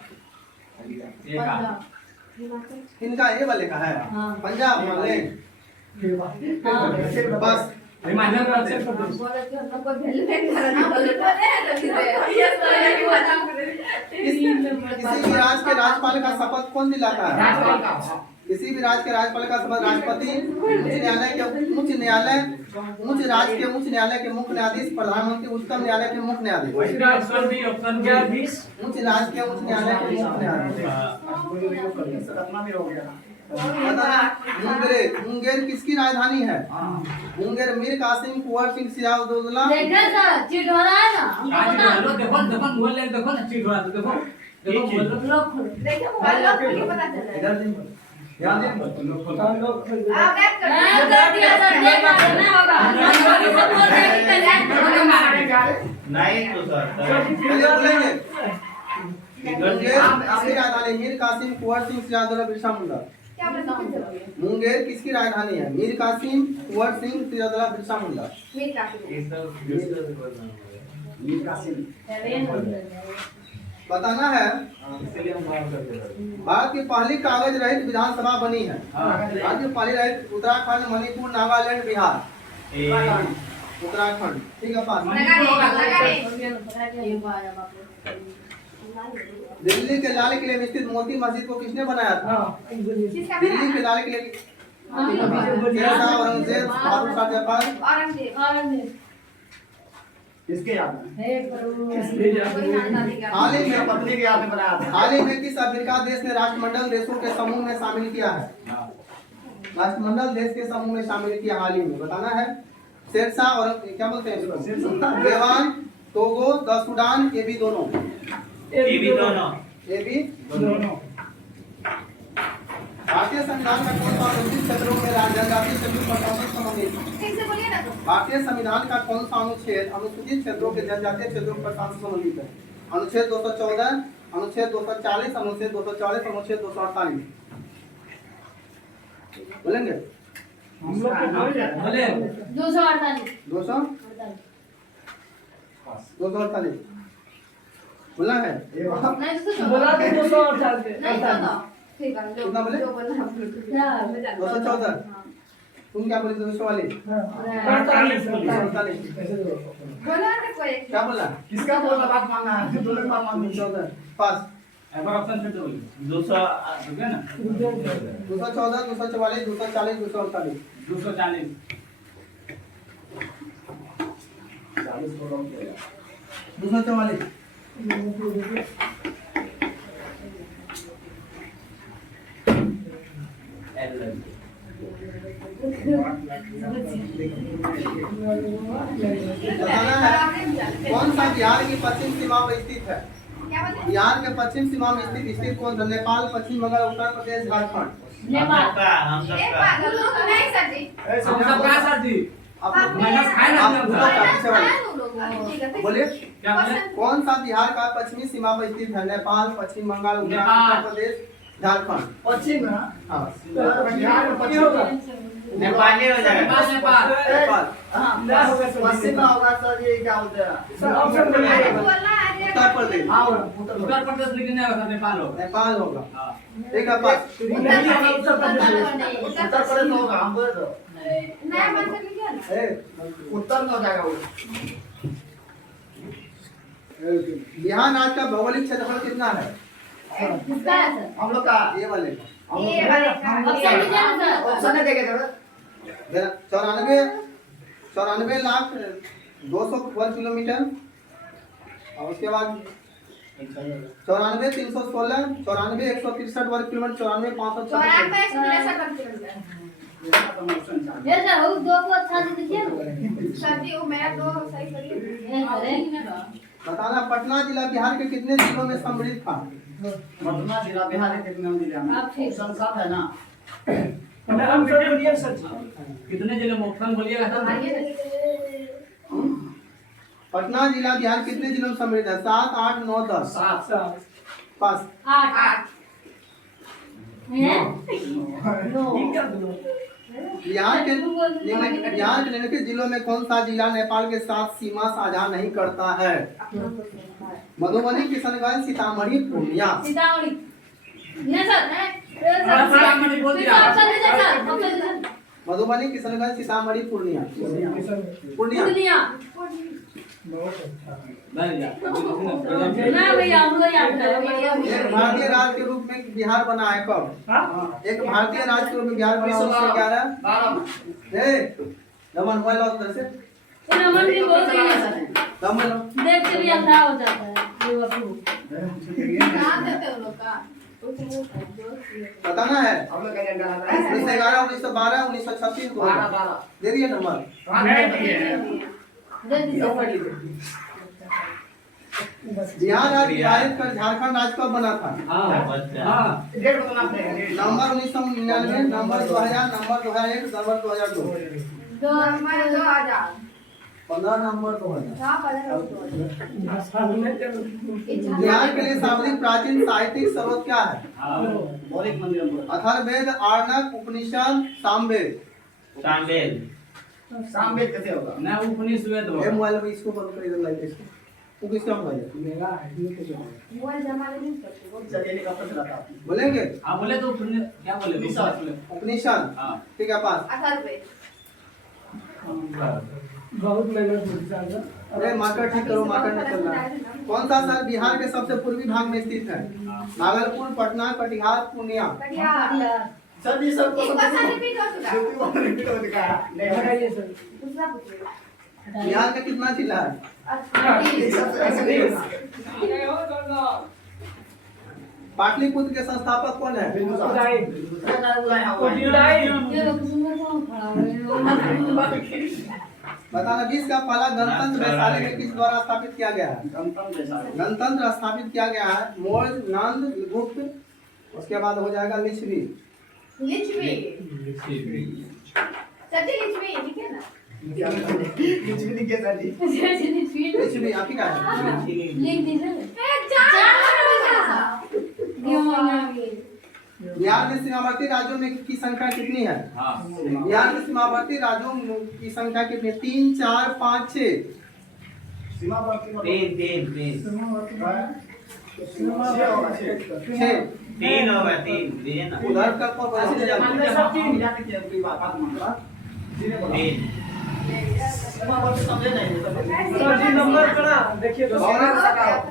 इनका ये वाले का है पंजाब वाले बस। हिमाचल प्रदेश किसी भी राज्य के राज्यपाल का शपथ कौन दिलाता है? किसी भी राज्य के राज्यपाल का शपथ राष्ट्रपति, उच्च राज्य के उच्च न्यायालय के मुख्य न्यायाधीश, प्रधानमंत्री, उच्चतम न्यायालय के मुख्य न्यायाधीश। उच्च राज्य के उच्च न्यायालय के मुख्य न्यायाधीश। अपना भी हो गया मुंगेर किसकी राजधानी है? मुंगेर मीर कासिम, कुंवर सिंह, सिराजुद्दौला। देखा सर चिट हो रहा है ना देखो बोल ले देखो ना चीट हो रहा देखो लोग देखो मोबाइल लॉक करके पता चल रहा है ध्यान दें आप बैक कर मैं कर दिया सर देख देना होगा नहीं तो सर चलिए बोलेंगे मुंगेर किसकी राजधानी? मीर कासिम, कुंवर सिंह, सिराजुद्दौला, बिरसा मुंडा। क्या बोलते हैं? मुंगेर किसकी राजधानी है? मीर कासिम, कुंवर सिंह, सिराजुद्दौला, बिरसा मुंडा। मीर कासिम मीर कासिम बताना है भारत की पहली कागज रहित विधानसभा बनी है। भारत की पहली रहित उत्तराखंड, मणिपुर, नागालैंड, बिहार। उत्तराखंड ठीक है पास। दिल्ली के लाल किले में स्थित मोती मस्जिद को किसने बनाया था? किसका दिल्ली के लाल किले शेरशाह, औरंगजेब, बहादुर शाह जफर, औरंगजेब किसके याद में? कोई जानता नहीं क्या हाल ही मेरी में पत्नी के याद में बनाया था। हाल ही में किस अफ्रीका देश ने राष्ट्रमंडल देशों के समूह में शामिल किया है? राष्ट्रमंडल देश के समूह में शामिल किया हाल ही में, बताना है। शेरशाह और क्या बोलते हैं इसको? देवान, टोगो, द सूडान, ये भी दोनों, ये भी दोनों। ये भी दोनों। भारतीय संविधान का कौन सा अनुच्छेद क्षेत्रों में जनजातीय क्षेत्रों पर शासन संबंधित? ठीक से बोलिए ना तो भारतीय संविधान का कौन सा अनुच्छेद अनुसूचित क्षेत्रों के जनजातीय क्षेत्रों पर शासन संबंधित है? अनुच्छेद 214, अनुच्छेद 240, अनुच्छेद 240, अनुच्छेद 248। बोलेंगे? बोले 248 248 बोला है? नहीं तो बोला कि 248 नहीं तो ठीक है कितना बोले? जो बोलना आप लोग 214। तुम क्या बोले? 244 बोला ना कोई क्या बोला? किसका बोलना बात मानना है? दोनों की बात माननी है। 214 पास। अब ऑप्शन से तो 200 ठीक है ना 214, 244, 240, 248। 240 244 बताना है। कौन सा बिहार की पश्चिम सीमा पर स्थित है? क्या बोले बिहार के पश्चिम सीमा में स्थित कौन सा? नेपाल, पश्चिम बंगाल, उत्तर प्रदेश, झारखंड। नेपाल हम एक सबका बात लोग नहीं सर जी हम सब कहां सर जी आप मैंने खाया ना आप हम पूरा सब। पीछे वाले। ठीक है बोलिए क्या बोले कौन सा बिहार का पश्चिमी सीमा पर स्थित है? नेपाल, पश्चिम बंगाल, नेपाल। उत्तर प्रदेश, झारखंड। पश्चिम में ना? हाँ बिहार में पश्चिम होगा। नेपाली हो जाएगा। नेपाल नेपाल, पश्चिम में होगा सर, ये क्या बोलते हैं? सर, ऑप्शन में अरे नहीं। बोलना है उत्तर प्रदेश, हाँ, उत्तर प्रदेश। उत्तर प्रदेश लेकिन नहीं होगा नेपाल होगा नेपाल होगा। हां ठीक है पास। नहीं होगा उत्तर प्रदेश। उत्तर उत्तर प्रदेश होगा, हम बोले तो। नया मंत्र लिखिए ना ए, उत्तर में हो जाएगा वो। बिहार राज्य का भौगोलिक क्षेत्रफल कितना है? किसका है सर? हम लोग का ये वाले हम लोग ये का- वाले हम लोग ऑप्शन दीजिए ना का- सर। ऑप्शन नहीं देंगे सर। 94 लाख 200 वर्ग किलोमीटर, और उसके बाद 94 316, 94 163 वर्ग किलोमीटर, 94 536। 94 163 किलोमीटर ये सर वो दो को अच्छा से दीजिए ना। सर जी वो मेरा तो सही करिए ये करेंगे ना। बताना पटना जिला बिहार के कितने जिलों में सम्मिलित था? पटना जिला बिहार के कितने जिले हैं? आप ठीक। ऑप्शन 7 है ना? कितने जिले में ऑप्शन बोलिएगा सर पटना जिला बिहार कितने जिलों में सम्मिलित है? 7, 8, 9, 10। 7 पास। 8 है 9 बिहार के निम्नलिखित जिलों में कौन सा जिला नेपाल के साथ सीमा साझा नहीं करता है? मधुबनी, किशनगंज, सीतामढ़ी, पूर्णिया। सीतामढ़ी नहीं सर सीतामढ़ी बोल दिया। ऑप्शन दीजिए सर। ऑप्शन दीजिए। मधुबनी, किशनगंज, सीतामढ़ी, पूर्णिया। पूर्णिया। पूर्णिया नहीं जा ना भैया हम लोग याद करेंगे। एक भारतीय राज्य के रूप में बिहार बना है कब? एक भारतीय राज्य के रूप में बिहार बना 1911। 12 दमन मोबाइल और तरह से नमन भी बोल दिए दमन देख के भी अंधा हो जाता है ये बाबू। कहां देते हो लोग का बताना है। हम लोग का एजेंडा रहता है। 1911, 1912, 1936 को 12 दे दिए नंबर। दे दीजिए। बिहार राज्य विभाजित कर झारखंड राज्य कब बना था? हां डेट बताना पड़ेगा। Number 1999, number 2000, number 2001, number 2002। Number 2000 15 number 2000। हां 15 बिहार के लिए सर्वाधिक प्राचीन साहित्यिक स्रोत क्या है? मौलिक मंदिर हम बोले। अथर्ववेद, आर्णव, उपनिषद, सामवेद। शामिल सामवेद कैसे होगा? ना उपनिषद ये होगा मोबाइल में इसको बंद कर इधर लाइट इसको। वो किसका मोबाइल है? मोबाइल जमा नहीं करते वो चलिए कब तक चलाता है? बोलेंगे? हां बोले तो क्या बोले उपनिषद। उपनिषद। हां ठीक है पास। अथर्ववेद अरे मार्कर ठीक करो, मार्कर नहीं चल रहा है। कौन सा शहर बिहार के सबसे पूर्वी भाग में स्थित है? भागलपुर, पटना, कटिहार, पूर्णिया। कटिहार सर ये सब एक बार से रिपीट हो चुका रिपीट हो चुका है नहीं दूसरा पूछिए बिहार का कितना जिला है? ये सब ऐसे नहीं होगा पाटलिपुत्र के संस्थापक कौन है? ये लोग सुंदर कौन खड़ा हुआ है? बताना विश्व का पहला गणतंत्र वैशाली में किस द्वारा स्थापित किया गया है? गणतंत्र स्थापित किया गया है मौर्य, नंद, गुप्त, उसके बाद हो जाएगा लिच्छवी। लिच्छवी सच्ची लिच्छवी ठीक है ना कुछ भी नहीं किया सर जी लिच्छवी आप ही का है। लिख दीजिए। बिहार में सीमावर्ती राज्यों में की संख्या कितनी है? बिहार में सीमावर्ती राज्यों की संख्या कितनी? 3, 4, 5, 6। तीन 6 तीन होगा, तीन दीजिए ना। उधर का पर वैसे तीन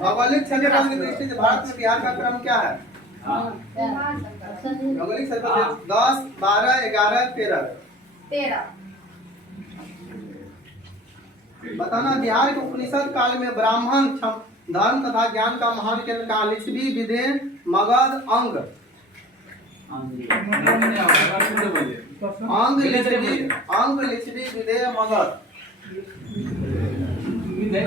भौगोलिक क्षेत्रफल की दृष्टि से भारत में बिहार का क्रम क्या है? भौगोलिक क्षेत्रफल 10, 12, 11, 13। बताना बिहार के उपनिषद काल में ब्राह्मण धर्म तथा ज्ञान का महान केंद्र कहा? लिच्छवी, विदेह, मगध, अंग। अंग, लिच्छवी, विदेह, मगध। विदेह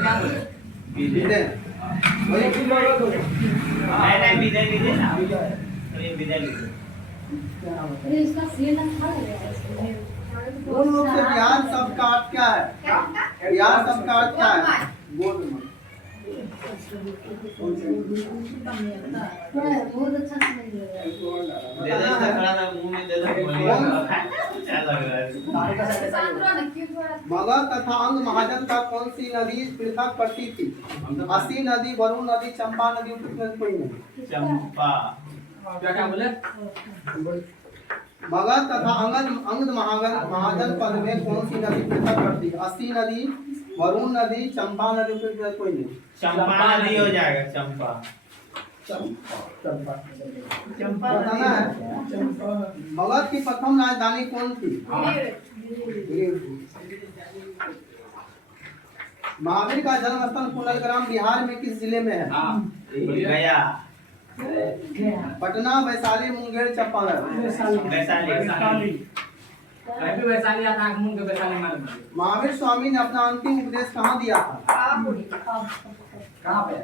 नहीं विजय लीजिए ना, विजय लीजिए। अरे इसका सील अच्छा लगेगा। पूर्ण रूप से बिहार शब्द का अर्थ क्या है? बिहार शब्द का अर्थ क्या है? गोदमन। बहुत अच्छा समझ दे दो इसका थोड़ा सा मुंह में दे दो, बोलिए अच्छा लग रहा है। मगध तथा अंग महाजन का कौन सी नदी पृथक पड़ती थी? अस्सी नदी, वरुण नदी, चंपा नदी, उपयुक्त नदी कोई नहीं। चंपा क्या बोले? मगध तथा अंग महाजन पद में कौन सी नदी पृथक पड़ती है? अस्सी नदी, वरुण नदी, चंपा नदी, उपयुक्त नदी कोई नहीं। चंपा नदी हो जाएगा, चंपा। बताना है मगध की प्रथम राजधानी कौन थी? महावीर का जन्म स्थल कुंडलग्राम बिहार में किस जिले में है? गया, पटना, वैशाली, मुंगेर, चंपारण। वैशाली। वैशाली आता है, मुंह के वैशाली मालूम है। महावीर स्वामी ने अपना अंतिम उपदेश कहाँ दिया था? कहाँ पे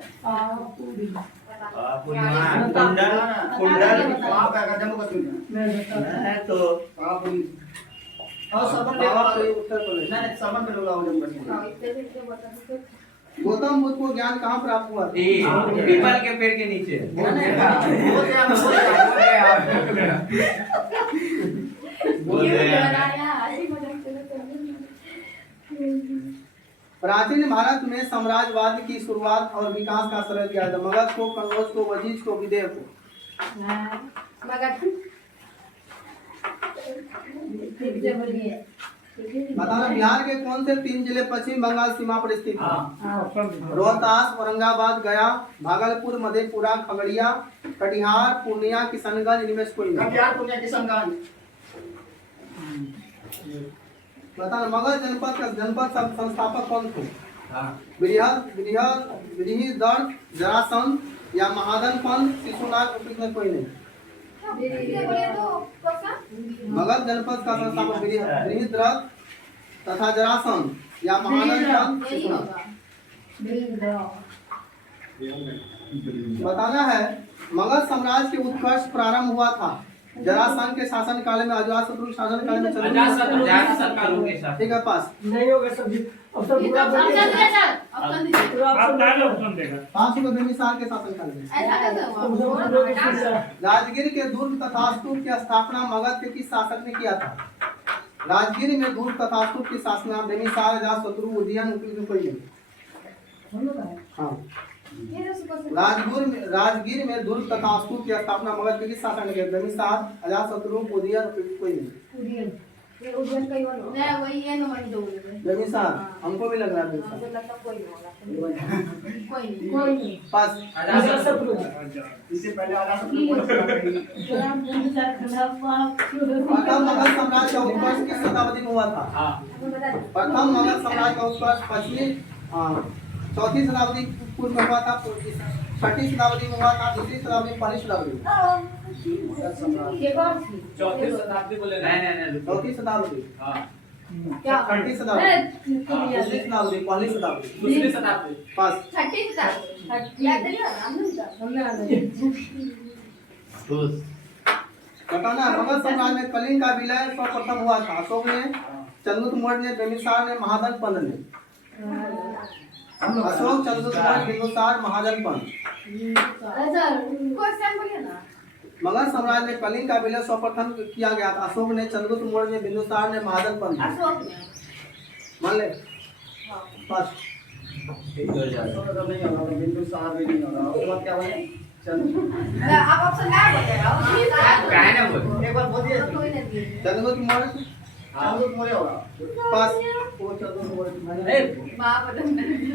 कुंडल वहाँ पे अगर जम्मू कश्मीर में है तो और सरवन पे उत्तर प्रदेश। नहीं सरवन पे लोग जम्मू कश्मीर गौतम बुद्ध को ज्ञान कहाँ प्राप्त हुआ? पीपल के पेड़ के नीचे। प्राचीन भारत में साम्राज्यवाद की शुरुआत और विकास का श्रेय दिया था? मगध को, कनौज को, वजीज को, विदेह को? बताना बिहार के कौन से 3 जिले पश्चिम बंगाल सीमा पर स्थित हैं? रोहतास, औरंगाबाद, गया, भागलपुर, मधेपुरा, खगड़िया, कटिहार, पूर्णिया, किशनगंज, इनमें से कोई नहीं। कटिहार, पूर्णिया, किशनगंज। बताना मगध जनपद संस्थापक कौन थे? बृहदर्थ, जरासंध या महादनपंथ, शिशुनाग, उपयुक्त में कोई नहीं। मगध जनपद का संस्थापक बृहदर्थ तथा जरासंध या महादनपंथ, शिशुनाग। बताना है मगध साम्राज्य के उत्कर्ष प्रारंभ हुआ था जरासंध के शासन काल में, अजातशत्रु के शासन काल में, अजातशत्रु के साथ। ठीक है पास। नहीं होगा सब्जी अब सब पूरा बोलिए पास को बेमिसाल के शासन काल में। राजगीर के दुर्ग तथा स्तूप की स्थापना मगध के किस शासक ने किया था? राजगीर में दुर्ग तथा स्तूप की स्थापना बेमिसाल, अजातशत्रु, उदयन, उपयुक्त में कोई नहीं। हाँ राजगीर में दुर्ग तथा स्तूप की स्थापना मगध के किस शासक ने किया? बेमिसाल, अजातशत्रु, उदयन, उपयुक्त कोई नहीं। ये उज्जैन का ही वाला नहीं वही ये नंबर दो बोले बेमिसाल हमको भी लग रहा है बेमिसाल। मुझे लगता कोई नहीं होगा कोई नहीं कोई नहीं पास इससे पहले आधा सब लोग प्रथम मगध साम्राज्य का उत्कर्ष किस शताब्दी में हुआ था? हाँ आपको बता दें प्रथम मगध साम्राज्य का उत्कर्ष चौथी शताब्दी पूर्व में हुआ था, छठी शताब्दी में हुआ था, दूसरी शताब्दी में, पहली शताब्दी में? ये कौन थी चौथी शताब्दी बोले नहीं चौथी शताब्दी, हाँ क्या छठी शताब्दी, दूसरी शताब्दी, पहली शताब्दी, दूसरी शताब्दी पास। छठी था याद नहीं आ रहा हमने आ रहा बताना मगध साम्राज्य में कलिंग का विलय सर्वप्रथम हुआ था। अशोक ने, चंद्रगुप्त मौर्य ने, बिंबिसार ने, महादनपन ने। अशोक, चंद्रगुप्त मौर्य, बिंबिसार, महादनपन। क्वेश्चन बोलिए ना मगध साम्राज्य में कलिंग का विलय सर्वप्रथम किया गया था। अशोक ने, चंद्रगुप्त मौर्य ने, बिंदुसार ने, महादनपन ने। अशोक ने मान ले बस। नहीं होगा, बिंदु साहब भी नहीं होगा। उसके बाद क्या बने? आप ऑप्शन क्या बोल रहे हो काहे ना बोल एक बार बोलिए। कोई नहीं दिए चंद्रगुप्त मौर्य चंद्रगुप्त मौर्य होगा। पास। वो चंद्रगुप्त मौर्य महापदन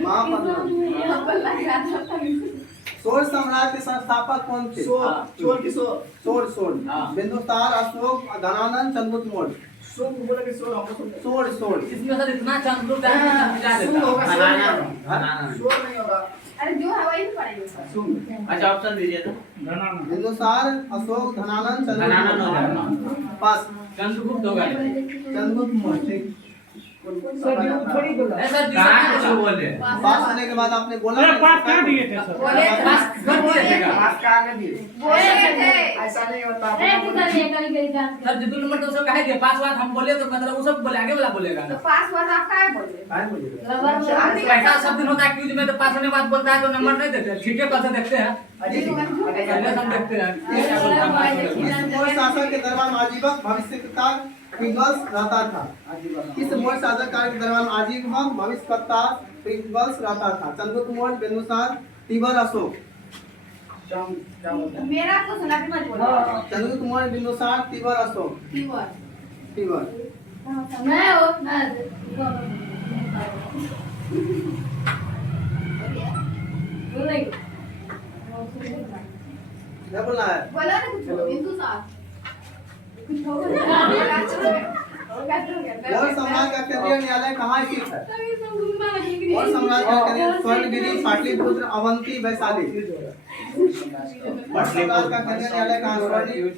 महापद्म। लग रहा था सोल साम्राज्य के संस्थापक कौन थे? चोर किशोर। सोल हाँ। बिंदुसार, अशोक, धनानंद, चंद्रगुप्त मौर्य। शोर बोले कि शोर हमको सुन। सोल इसमें सर इतना चंद्रगुप्त आदमी समझा सुन देता होगा, शोर नहीं होगा। बनाना शोर नहीं होगा। अरे जो है वही पढ़ेंगे सुन। अच्छा ऑप्शन दीजिए तो बिंदुसार, अशोक, धनानंद, धनानंद हो चंद्रगुप्त जाएगा मौर्य। पास। चंद्रगुप्त होगा चंद्रगुप्त मौर्य ठीक। ऐसा कहाँ कुछ बोले पास होने के बाद आपने बोला पास कर दिए थे सर। बोले पास कर दिए थे क्या? पास का आगे दिए। बोले थे ऐसा नहीं होता। अरे किधर ये कभी कभी जान सर जितने नंबर तो सब कहे थे पास बात हम बोले तो मतलब वो सब बोले आगे वाला बोलेगा तो ना पासवर्ड आप क्या बोले काय बोलिएगा? रबर में ऐसा सब दिन होता है क्यूज में तो पास होने के बाद बोलता है तो नंबर नहीं देते ठीक है कैसे देखते हैं पहले हम देखते हैं क्या बोलता है पास होने के बाद। किस मौर्य शासक के दरबार में आजीवक भविष्यवक्ता पिंगल्स रहता था? किस मौर्य शासक काल के दरबार में आजीवक भविष्यवक्ता पिंगल्स रहता था? चंद्रगुप्त मौर्य, बिंदुसार, तिबर, अशोक। क्या बोलते हैं? मेरा तो सुना के मत बोलो चंद्रगुप्त मौर्य, बिंदुसार, तिबर, अशोक। कीवर्ड तिबर। मैं हो ना बोले क्या बोलना है? बोलो ना कुछ बिंदु साहब कुछ हो गया मौर्य साम्राज्य का केंद्रीय न्यायालय कहाँ स्थित है? मौर्य साम्राज्य का केंद्रीय स्वर्णगिरी, पाटलिपुत्र, अवंती, वैशाली। मौर्य साम्राज्य का केंद्रीय न्यायालय कहाँ?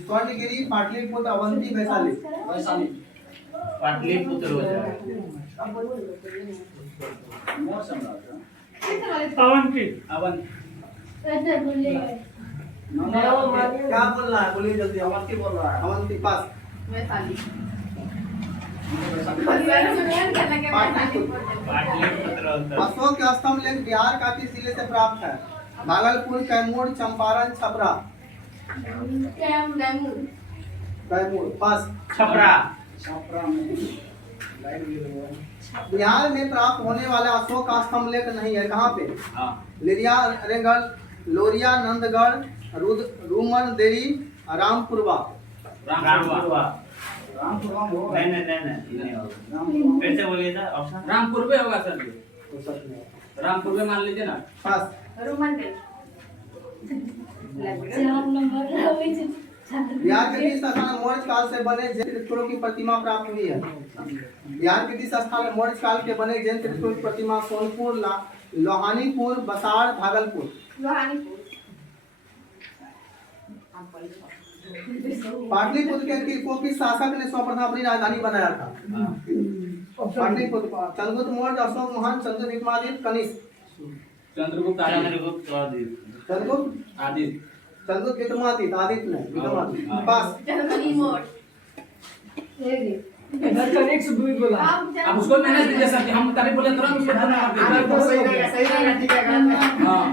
स्वर्णगिरी, पाटलिपुत्र, अवंती, वैशाली। वैशाली। पाटलिपुत्र हो जाएगा मौर्य साम्राज्य। अवंती अवन ऐसे बोले क्या बोलना है? बोलिए जल्दी। अवंती बोल रहा है। अवंती पास। वैशाली पाटलिपुत्र होता अशोक के स्तंभ लेख बिहार का किस जिले से प्राप्त है? भागलपुर, कैमूर, चंपारण, छपरा। कैमूर पास। छपरा छपरा में बिहार में प्राप्त होने वाला अशोक का स्तंभ लेख नहीं है, कहाँ पे? हाँ लिरिया, अरेगढ़, लोरिया, नंदगढ़, रूमन देवी, रामपुरवा। रामपुरवा रामपुरा में होगा। नहीं रामपुरा। फिर से बोलिए था ऑप्शन रामपुर में होगा सर जी तो सच में रामपुर में मान लीजिए ना पास। रोमन दे चार नंबर हुई थी बिहार के किस स्थान में मौर्य काल से बने जैन तीर्थंकरों की प्रतिमा प्राप्त हुई है? बिहार के किस स्थान में मौर्य काल के बने जैन तीर्थंकरों की प्रतिमा? सोनपुर, लोहानीपुर, बसाड़, भागलपुर। लोहानीपुर पाटलिपुत्र के को किस शासक ने सर्वप्रथम अपनी राजधानी बनाया था? पाटलिपुत्र। चंद्रगुप्त मौर्य, अशोक महान, चंद्र विक्रमादित्य, कनिष्क। चंद्रगुप्त चंद्रगुप्त आदित्य चंद्रगुप्त विक्रमादित्य, आदित्य ने विक्रमादित्य। पास। जर्मनी मोड अब उसको मैंने दीजिए सर कि हम तभी बोले तुरंत उसको आगे तो सही रहेगा, सही रहेगा, ठीक है। हाँ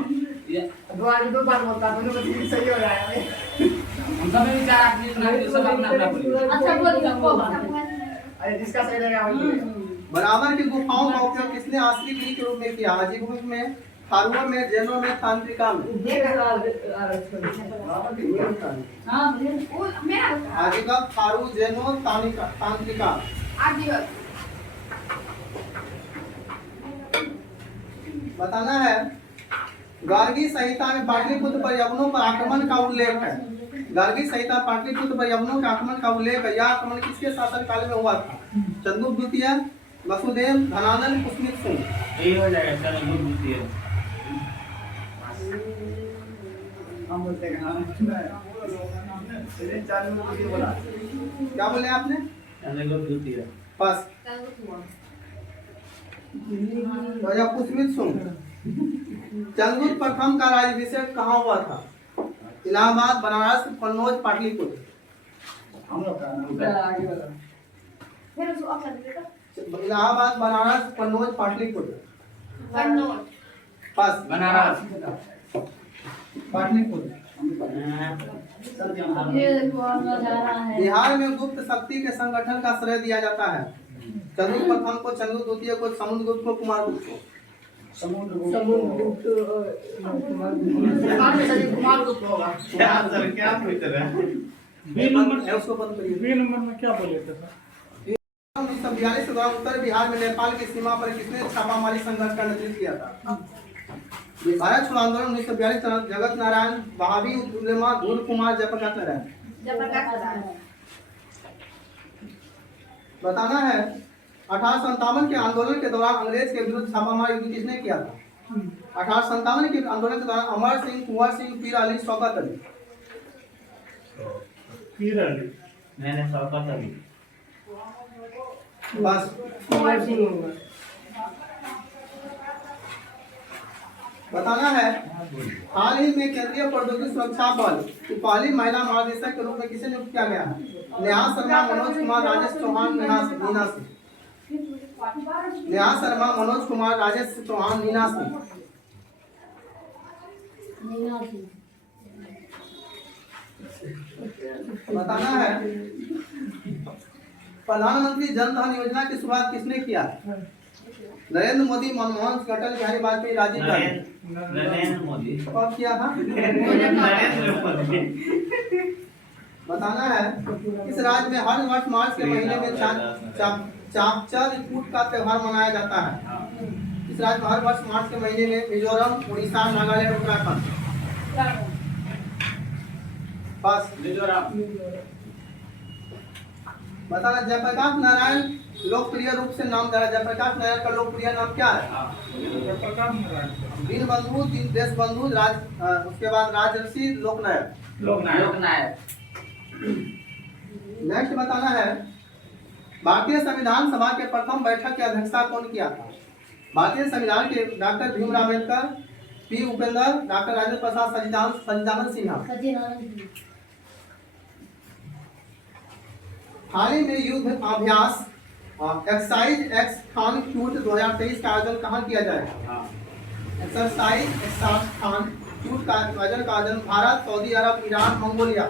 ये दो आगे दो बार बोलता है, दोनों का ठीक सही हो जाएगा। हम सब में विचार आदमी सुना के सब अपना अपना बोलिए अच्छा बोलिए को बात अरे जिसका सही रहेगा वही बोलेगा। बराबर की गुफाओं का उपयोग किसने आश्रय गृह के रूप में किया? आजीविका में, थारुओं में, जैनों में, तांत्रिका में। हां बोलिए मेरा आजीविका, थारू, जैनों, तांत्रिका। 8 दिवस बताना है गार्गी संहिता में पाटलिपुत्र पर यवनों पर आक्रमण का उल्लेख है। गार्गी संहिता पाटलिपुत्र पर यवनों के आक्रमण का उल्लेख है। यह आक्रमण किसके शासन काल में हुआ था? चंद्रगुप्त द्वितीय, वसुदेव, धनानंद, पुष्मित सिंह। यही हो जाएगा चंद्रगुप्त द्वितीय। हम बोलते हैं हाँ चलिए चार मिनट के बोला क्या बोले आपने? चंद्रगुप्त द्वितीय। बस पुष्मित सिंह। चंद्रगुप्त प्रथम का राज्याभिषेक कहाँ हुआ था? इलाहाबाद, बनारस, कन्नौज, पाटलिपुत्र। हम लोग का फिर उसको अब कर देगा इलाहाबाद, बनारस, कन्नौज, पाटलिपुत्र। कन्नौज बस बनारस। पाटलिपुत्र। ये कौन नजारा है? बिहार में गुप्त शक्ति के संगठन का श्रेय दिया जाता है। चंद्रगुप्त प्रथम को, चंद्रगुप्त द्वितीय को, समुद्रगुप्त को, कुमारगुप्त को। समुद्रगुप्त कुमारगुप्त होगा क्या सर क्या पूछ रहे हैं बी नंबर है, उसको बंद करिए। बी नंबर में क्या बोले थे सर? 1942 के दौरान उत्तर बिहार में नेपाल की सीमा पर किसने छापामारी संघर्ष का नेतृत्व किया था? भारत छोड़ो आंदोलन 1942 जगत नारायण, बहावी उलेमा, धूल कुमार, जयप्रकाश नारायण। जयप्रकाश नारायण। बताना है 1857 के आंदोलन के दौरान अंग्रेज के विरुद्ध छापामारी युद्ध किसने किया था? 1857 के आंदोलन के दौरान अमर सिंह, कुंवर सिंह, पीर अली, शौकत अली। पीर अली। मैंने शौकत अली। बस बताना है हाल ही में केंद्रीय प्रौद्योगिकी सुरक्षा बल की पहली महिला महानिदेशक के रूप में किसे नियुक्त किया गया? नेहा शर्मा, मनोज कुमार, राजेश चौहान, मीना सिंह। नेहा शर्मा, मनोज कुमार, राजेश चौहान, मीना सिंह। बताना है प्रधानमंत्री जन धन योजना की शुरुआत किसने किया? नरेंद्र मोदी, मनमोहन सिंह, अटल बिहारी वाजपेयी, राजीव गांधी। नरेंद्र मोदी। कब किया था? नरेंद्र मोदी। बताना है इस राज्य में हर वर्ष मार्च के महीने में चापचर कूट का त्योहार मनाया जाता है। इस राज्य में हर वर्ष मार्च के महीने में मिजोरम, उड़ीसा, नागालैंड, उत्तराखंड। बस मिजोरम। बताना जयप्रकाश नारायण लोकप्रिय रूप से नाम दे रहा है। जयप्रकाश नारायण का लोकप्रिय नाम क्या है? प्रकाश नारायण। दीन बंधु, देश बंधु, उसके बाद राजर्षि, लोकनायक। लोकनायक। नेक्स्ट बताना है भारतीय संविधान सभा के प्रथम बैठक की अध्यक्षता कौन किया था? भारतीय संविधान के doctor Bhimrao Ambedkar, P Upendra, doctor Rajendra Prasad, Sachchidananda Sinha. हाल ही में युद्ध अभ्यास एक्सरसाइज एक्स खान क्यूट 2023 का आयोजन कहाँ किया जाएगा? एक्सरसाइज एक्स खान क्यूट का आयोजन भारत, सऊदी अरब, ईरान, मंगोलिया।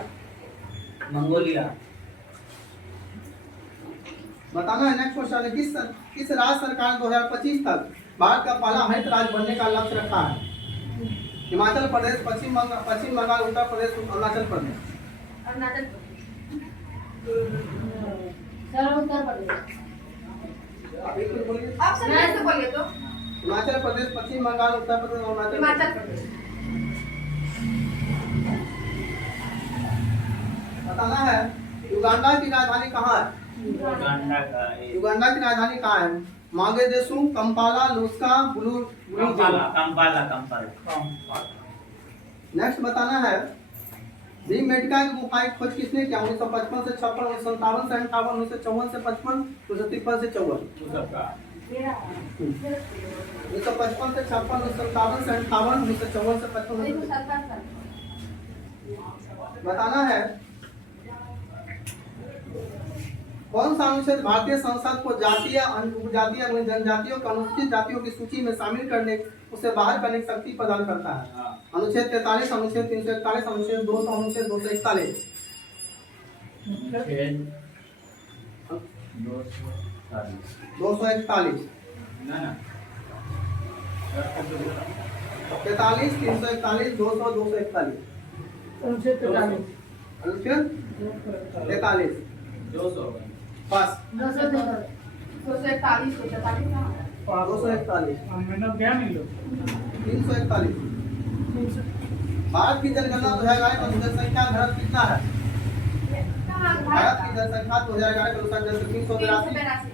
बताना है नेक्स्ट क्वेश्चन है किस राज्य सरकार 2025 तक भारत का पहला हरित राज्य बनने का लक्ष्य रखा है? हिमाचल प्रदेश, पश्चिम बंगाल, उत्तर प्रदेश, अरुणाचल प्रदेश। अरुणाचल उत्तर प्रदेश। अभी कुछ बोलिए। ऑप्शन में से बोलिए तो हिमाचल प्रदेश, पश्चिम बंगाल, उत्तर प्रदेश, अरुणाचल हिमाचल प्रदेश। बताना है युगांडा की राजधानी कहाँ है? युगांडा की राजधानी कहाँ है? मागेदेशु, कंपाला, लुस्का, कंपाला। नेक्स्ट बताना है भीमबेटका की गुफा की खोज किसने किया? 1955 से 56, 1957 से 58, 1954 से 55, 1953 से 54। 1955 से 56, 1957 से 58, 1954 से 55। बताना है कौन सा अनुच्छेद भारतीय संसद को जातीय, उपजातीय, जनजातियों को अनुसूचित जातियों की सूची में शामिल करने, उसे बाहर करने की शक्ति प्रदान करता है? अनुच्छेद 43, अनुच्छेद 341, अनुच्छेद 200, अनुच्छेद 241। 241। 43, 341, 200, 241। अनुच्छेद 43। 200। पास 241 241 मैंने क्या नहीं लो 341 भारत की जनगणना 2011 का जनसंख्या घनत्व कितना है? भारत की जनसंख्या 2011 के अनुसार जनसंख्या 382।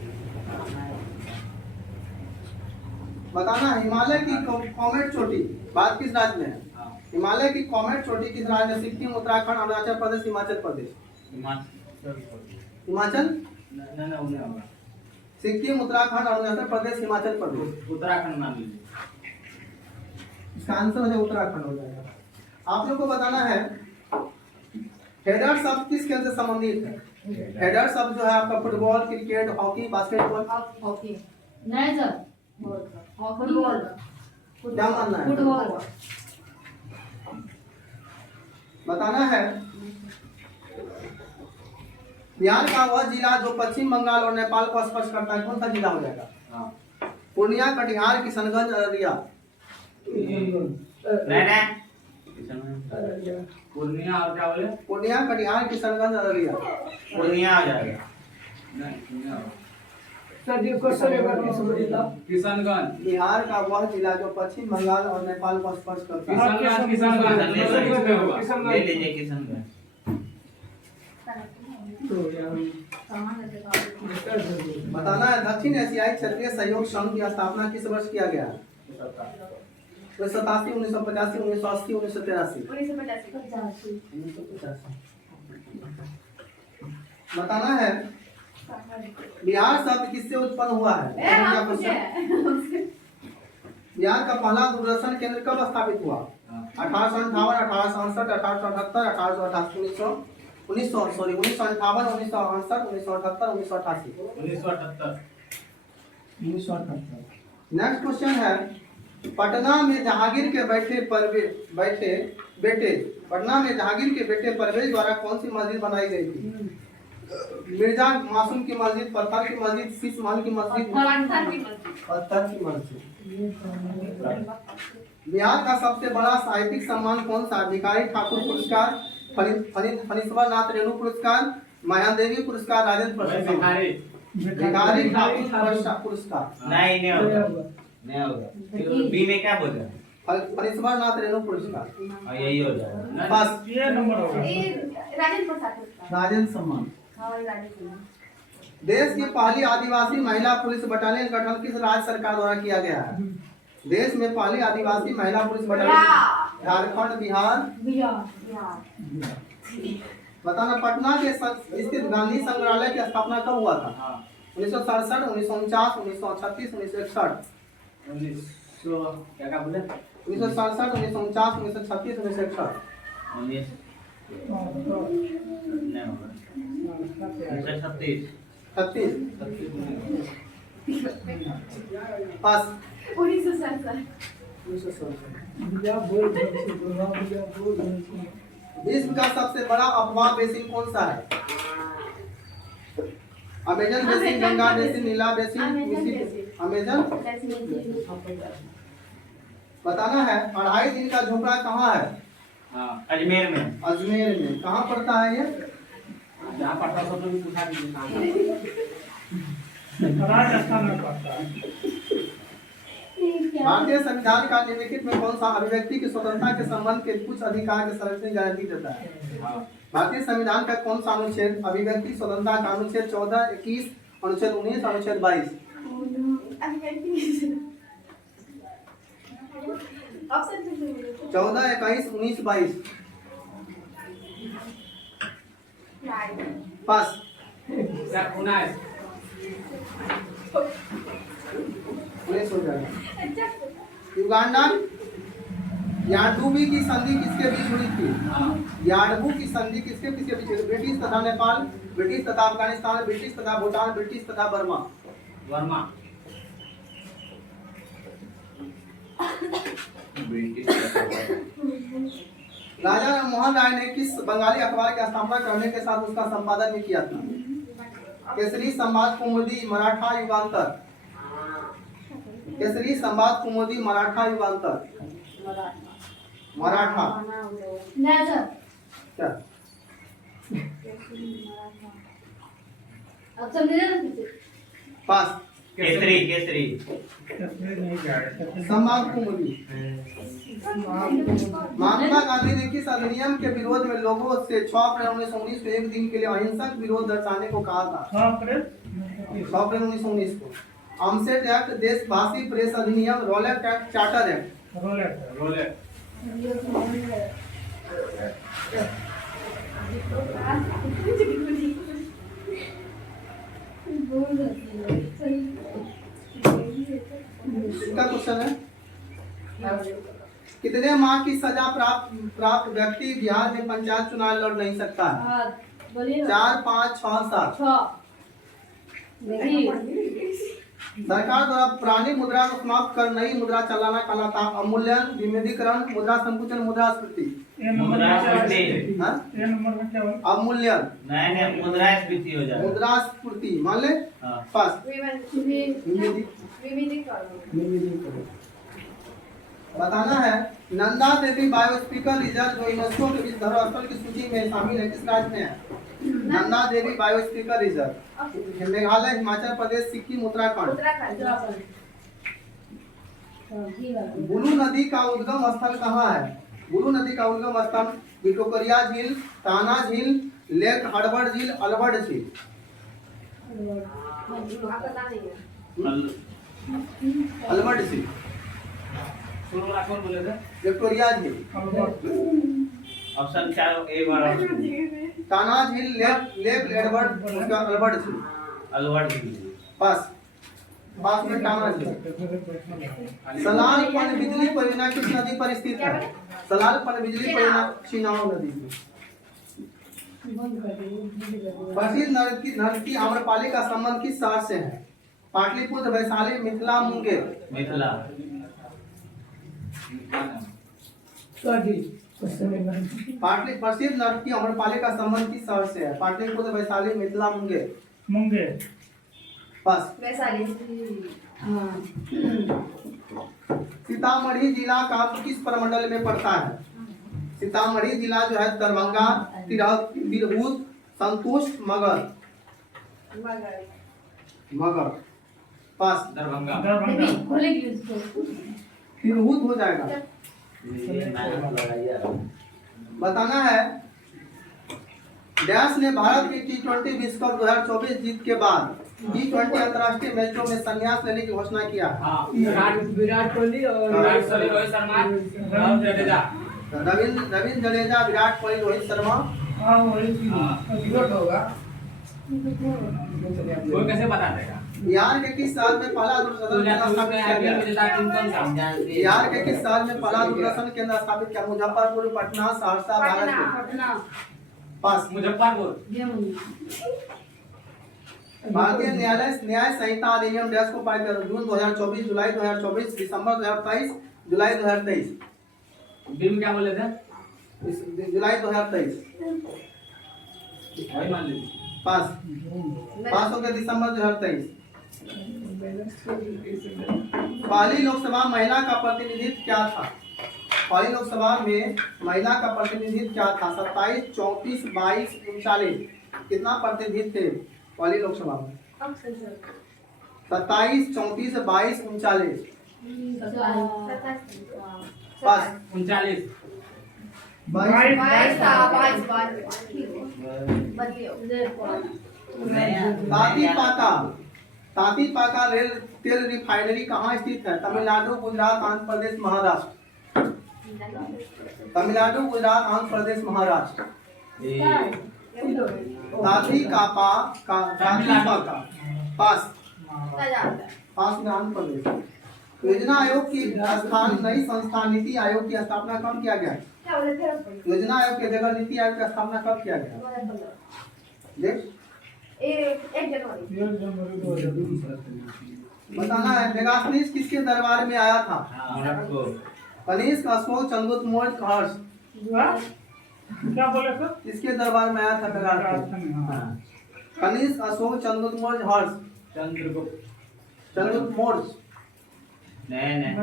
बताना है हिमालय की कॉमेट चोटी भारत किस राज्य में है? हिमालय की कॉमेट चोटी किस राज्य में? सिक्किम, उत्तराखंड, अरुणाचल प्रदेश, हिमाचल प्रदेश। हिमाचल सिक्किम, उत्तराखंड, अरुणाचल प्रदेश, हिमाचल प्रदेश। उत्तराखंड मान लीजिए। इसका आंसर हो जाए उत्तराखंड हो जाएगा। आप लोग को बताना है हेडर शब्द किस खेल से संबंधित है? हेडर शब्द जो है आपका फुटबॉल, क्रिकेट, हॉकी, बास्केटबॉल। नहीं सर फुटबॉल क्या मानना है? फुटबॉल बताना है बिहार का वह जिला जो पश्चिम बंगाल और नेपाल को स्पर्श करता है कौन सा जिला हो जाएगा? पूर्णिया, कटिहार, किशनगंज, अररिया। पूर्णिया और क्या बोले? पूर्णिया, कटिहार, किशनगंज, अररिया। पूर्णिया आ जाएगा। सर जी क्वेश्चन एक बार किस जिला? किशनगंज। बिहार का वह जिला जो पश्चिम बंगाल और नेपाल को स्पर्श करता है। किशनगंज ले लीजिए किशनगंज। बताना है दक्षिण एशियाई क्षेत्रीय सहयोग संघ की स्थापना किस वर्ष किया गया? 1987, 1985, 1980, 1983। 1985। बताना है बिहार शब्द किससे उत्पन्न हुआ है? क्या क्वेश्चन? बिहार का पहला दूरदर्शन केंद्र कब स्थापित हुआ? 1858, 1868, 1878, 1888, 1958, 1968, 1988। 1978। नेक्स्ट क्वेश्चन है पटना में जहांगीर के पटना में जहांगीर के बेटे परवेज द्वारा कौन सी मस्जिद बनाई गई थी? मिर्जा मासूम की मस्जिद, पत्थर की मस्जिद, शीश महल की मस्जिद, पत्थर की मस्जिद। बिहार का सबसे बड़ा साहित्यिक सम्मान कौन सा? भिखारी ठाकुर पुरस्कार, फणीश्वर नाथ रेणु पुरस्कार, मायादेवी पुरस्कार, राजेंद्र प्रशस्ति। भिखारी ठाकुर पुरस्कार नहीं होगा। नहीं होगा। बी में क्या बोले? फणीश्वर नाथ रेणु पुरस्कार। यही हो जाएगा। बस ये नंबर होगा राजेंद्र सम्मान। देश की पहली आदिवासी महिला पुलिस बटालियन का गठन किस राज्य सरकार द्वारा किया गया है? देश में पहली आदिवासी महिला पुलिस बटालियन झारखंड, बिहार। बताना पटना के स्थित गांधी संग्रहालय की स्थापना कब हुआ था? 1967, 1949, 1936, 1961। 1967, 1949, 1936, 1961। 36 पास 1967। विश्व का सबसे बड़ा अफवाह बेसिन कौन सा है? अमेजन बेसिन, गंगा बेसिन, नीला बेसिन, अमेजन। बताना है 2.5 दिन का झोपड़ा कहाँ है? अजमेर में। अजमेर में। कहाँ पड़ता है ये? जहाँ पड़ता सब लोग पूछा दीजिए। राजस्थान में पड़ता है। भारतीय संविधान का निम्नलिखित में कौन सा अभिव्यक्ति की स्वतंत्रता के संबंध के कुछ अधिकार के संरक्षण की गारंटी देता है? भारतीय संविधान का कौन सा अनुच्छेद अभिव्यक्ति स्वतंत्रता का? अनुच्छेद 14, 21, अनुच्छेद 19, अनुच्छेद 22। 14, 21, 19, 22। पास 19 हो जाएगा। युगांडा यार्डबू की संधि किसके बीच हुई थी? यार्डबू की संधि किसके बीच हुई? ब्रिटिश तथा नेपाल, ब्रिटिश तथा अफगानिस्तान, ब्रिटिश तथा भूटान, ब्रिटिश तथा बर्मा। राजा राममोहन राय ने किस बंगाली अखबार की स्थापना करने के साथ उसका संपादन भी किया था? केसरी, संवाद, कुमुदी, मराठा, युगांतर। केसरी, संवाद, कुमुदी, मराठा, युगांतर। मराठा। क्या अब समझे ना पीछे पास। केसरी केसरी नहीं जाएगा समाप्त कुमुदी। महात्मा गांधी ने किस अधिनियम के विरोध में लोगों से 6 अप्रैल 1919 को एक दिन के लिए अहिंसक विरोध दर्शाने को कहा था? 6 अप्रैल 6 अप्रैल 1919 को। आमसेट एक्ट, देशभाषी प्रेस अधिनियम, Rowlatt act, charter act. Rowlatt इसका क्वेश्चन है कितने माह की सजा प्राप्त व्यक्ति बिहार में पंचायत चुनाव लड़ नहीं सकता है? हाँ बोलिए ना 4, 5, 6, 7। 6 देखिए सरकार द्वारा पुरानी मुद्रा को समाप्त कर नई मुद्रा चलाना कहलाता है अवमूल्यन, विमुद्रीकरण, मुद्रा संकुचन, मुद्रास्फीति। मुद्रास्फीति। हाँ? ये नंबर में क्या हुआ अवमूल्यन, नहीं मुद्रास्फीति हो जाएगा। मुद्रास्फीति मान ले। हाँ। फर्स्ट विविधीकरण बताना है नंदा देवी बायोस्फीयर रिजर्व जो यूनेस्को के विश्व धरोहर की सूची में शामिल है, किस राज्य में है? Nanda Devi biosphere reserve Meghalaya, Himachal Pradesh, Sikkim, Uttarakhand. बुलू नदी का उद्गम स्थल कहाँ है? बुलू नदी का उद्गम स्थल विक्टोरिया झील, ताना झील, लेक हड़बड़ झील, अल्बर्ट झील। पता नहीं है अल्बर्ट झील, शुरू वाला कौन बोले थे? विक्टोरिया झील, ऑप्शन 4 ए बार ताना झील, लेक एडवर्ड, उसका अल्बर्ट झील। अलवर्ड पास में ताना झील। सलाल पनबिजली परियोजना किस नदी पर स्थित है? सलाल पनबिजली परियोजना चिनाव नदी में। प्रसिद्ध नर्तकी आम्रपाली का संबंध किस शहर से है? पाटलिपुत्र, वैशाली, मिथिला, मुंगेर। मिथिला। प्रसिद्ध नर्तकी आम्रपाली का संबंध किस शहर से है? पाटलिपुत्र, वैशाली, मिथिला, मुंगेर। मुंगेर बस। वैशाली सीतामढ़ी जिला का किस प्रमंडल में पड़ता है? सीतामढ़ी जिला जो है दरभंगा, तिरहुत, संतुष्ट, मगध। मगध पास। दरभंगा। खोलेगी उसको तिरहुत हो जाएगा। बताना है डैश ने भारत की T20 विश्व कप 2024 जीत के बाद T20 अंतर्राष्ट्रीय मैचों में संन्यास लेने की घोषणा किया। हाँ, विराट कोहली और रोहित शर्मा और जडेजा। रविंद्र जडेजा, विराट कोहली, रोहित शर्मा। हाँ वही होगा वो कैसे बता देगा? बिहार के किस साल में पहला दूरदर्शन केंद्र स्थापित किया गया? बिहार के किस साल में पहला दूरदर्शन केंद्र स्थापित किया? मुजफ्फरपुर, पटना, सहरसा, भागलपुर। पास। मुजफ्फरपुर। भारतीय न्याय संहिता अधिनियम डैश को पारित किया? जून 2024, जुलाई 2024, दिसंबर 2023, जुलाई 2023। बीम क्या बोले थे? जुलाई 2023। वही मान लीजिए। पास। पास हो गया दिसंबर 2023। पहली लोकसभा महिला का प्रतिनिधित्व क्या था? पहली लोकसभा में महिला का प्रतिनिधित्व क्या था? 27, 34, 22, 39। कितना प्रतिनिधित्व थे पहली लोकसभा में? 27, 34, 22, 39। पास। 39। 22। तातीपाका रेल तेल रिफाइनरी कहाँ स्थित है? तमिलनाडु, गुजरात, आंध्र प्रदेश, महाराष्ट्र। तमिलनाडु, गुजरात, आंध्र प्रदेश, महाराष्ट्र। तातीपाका पास। पास में आंध्र प्रदेश। योजना आयोग की स्थान नई संस्था नीति आयोग की स्थापना कब किया गया? योजना आयोग की जगह नीति आयोग की स्थापना कब किया गया? देख 1 जनवरी। बताना है मेगास्थनीज किसके दरबार में आया था? कनिष्क, अशोक, चंद्रगुप्त मौर्य, हर्ष। क्या बोले सर? किसके दरबार में आया था मेगास्थनीज? कनिष्क, अशोक, चंद्रगुप्त मौर्य, हर्ष। चंद्रगुप्त मौर्य। नहीं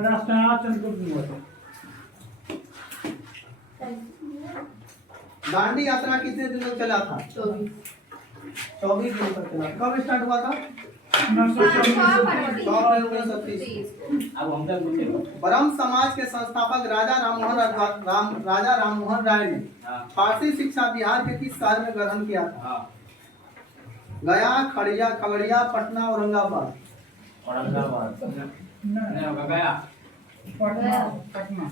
दांडी यात्रा कितने दिन में चला था? 24 जून तक चला। कब स्टार्ट हुआ था? 1924 6 अप्रैल 1930। अब हम तक मुझे ब्रह्म समाज के संस्थापक राजा राममोहन राय ने हाँ फारसी शिक्षा बिहार के किस शहर में ग्रहण किया था? हाँ गया, खगड़िया, पटना, औरंगाबाद। औरंगाबाद नहीं होगा गया पटना पटना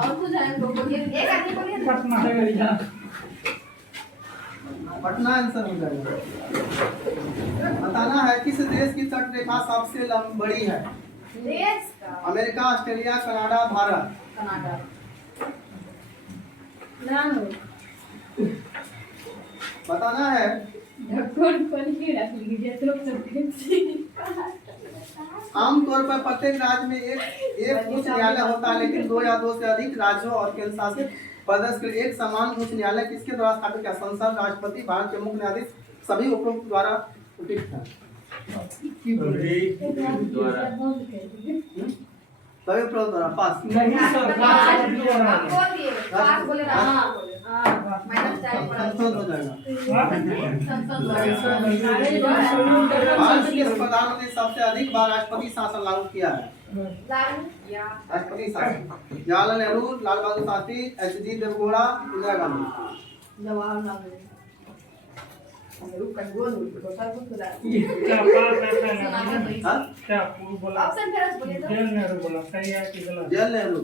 और कुछ है तो बोलिए, एक आदमी बोलिए ना। पटना पटना आंसर हो जाएगा। बताना है किस देश की तट रेखा सबसे बड़ी है? देश का America, Australia, Canada, Bharat. Canada. बताना है आमतौर पर प्रत्येक राज्य में एक उच्च न्यायालय होता है, लेकिन 2 या 2 से अधिक राज्यों और केंद्र शासित प्रदेश के लिए एक समान उच्च न्यायालय किसके द्वारा स्थापित किया? संसद, राष्ट्रपति, भारत के मुख्य न्यायाधीश, सभी उपरोक्त द्वारा उचित है। सभी उपरोक्त द्वारा पास। आप बोलिए, आप बोले ना। मैडम चाय पड़ा। संसद हो जाएगा। संसद भारत के प्रधानमंत्री सबसे अधिक बार राष्ट्रपति शासन लागू किया है? लागू किया। राष्ट्रपति शासन जवाहरलाल नेहरू, लाल बहादुर शास्त्री, एच.डी. देवेगौड़ा, इंदिरा गांधी। जवाहरलाल नेहरू। रुक कर बोल तो सब कुछ सुना। क्या पास रहता है ना? हाँ? क्या पूर्व बोला? ऑप्शन फिर से बोलिए तो। जेल नेहरू बोला, सही है कि गलत? जवाहरलाल नेहरू,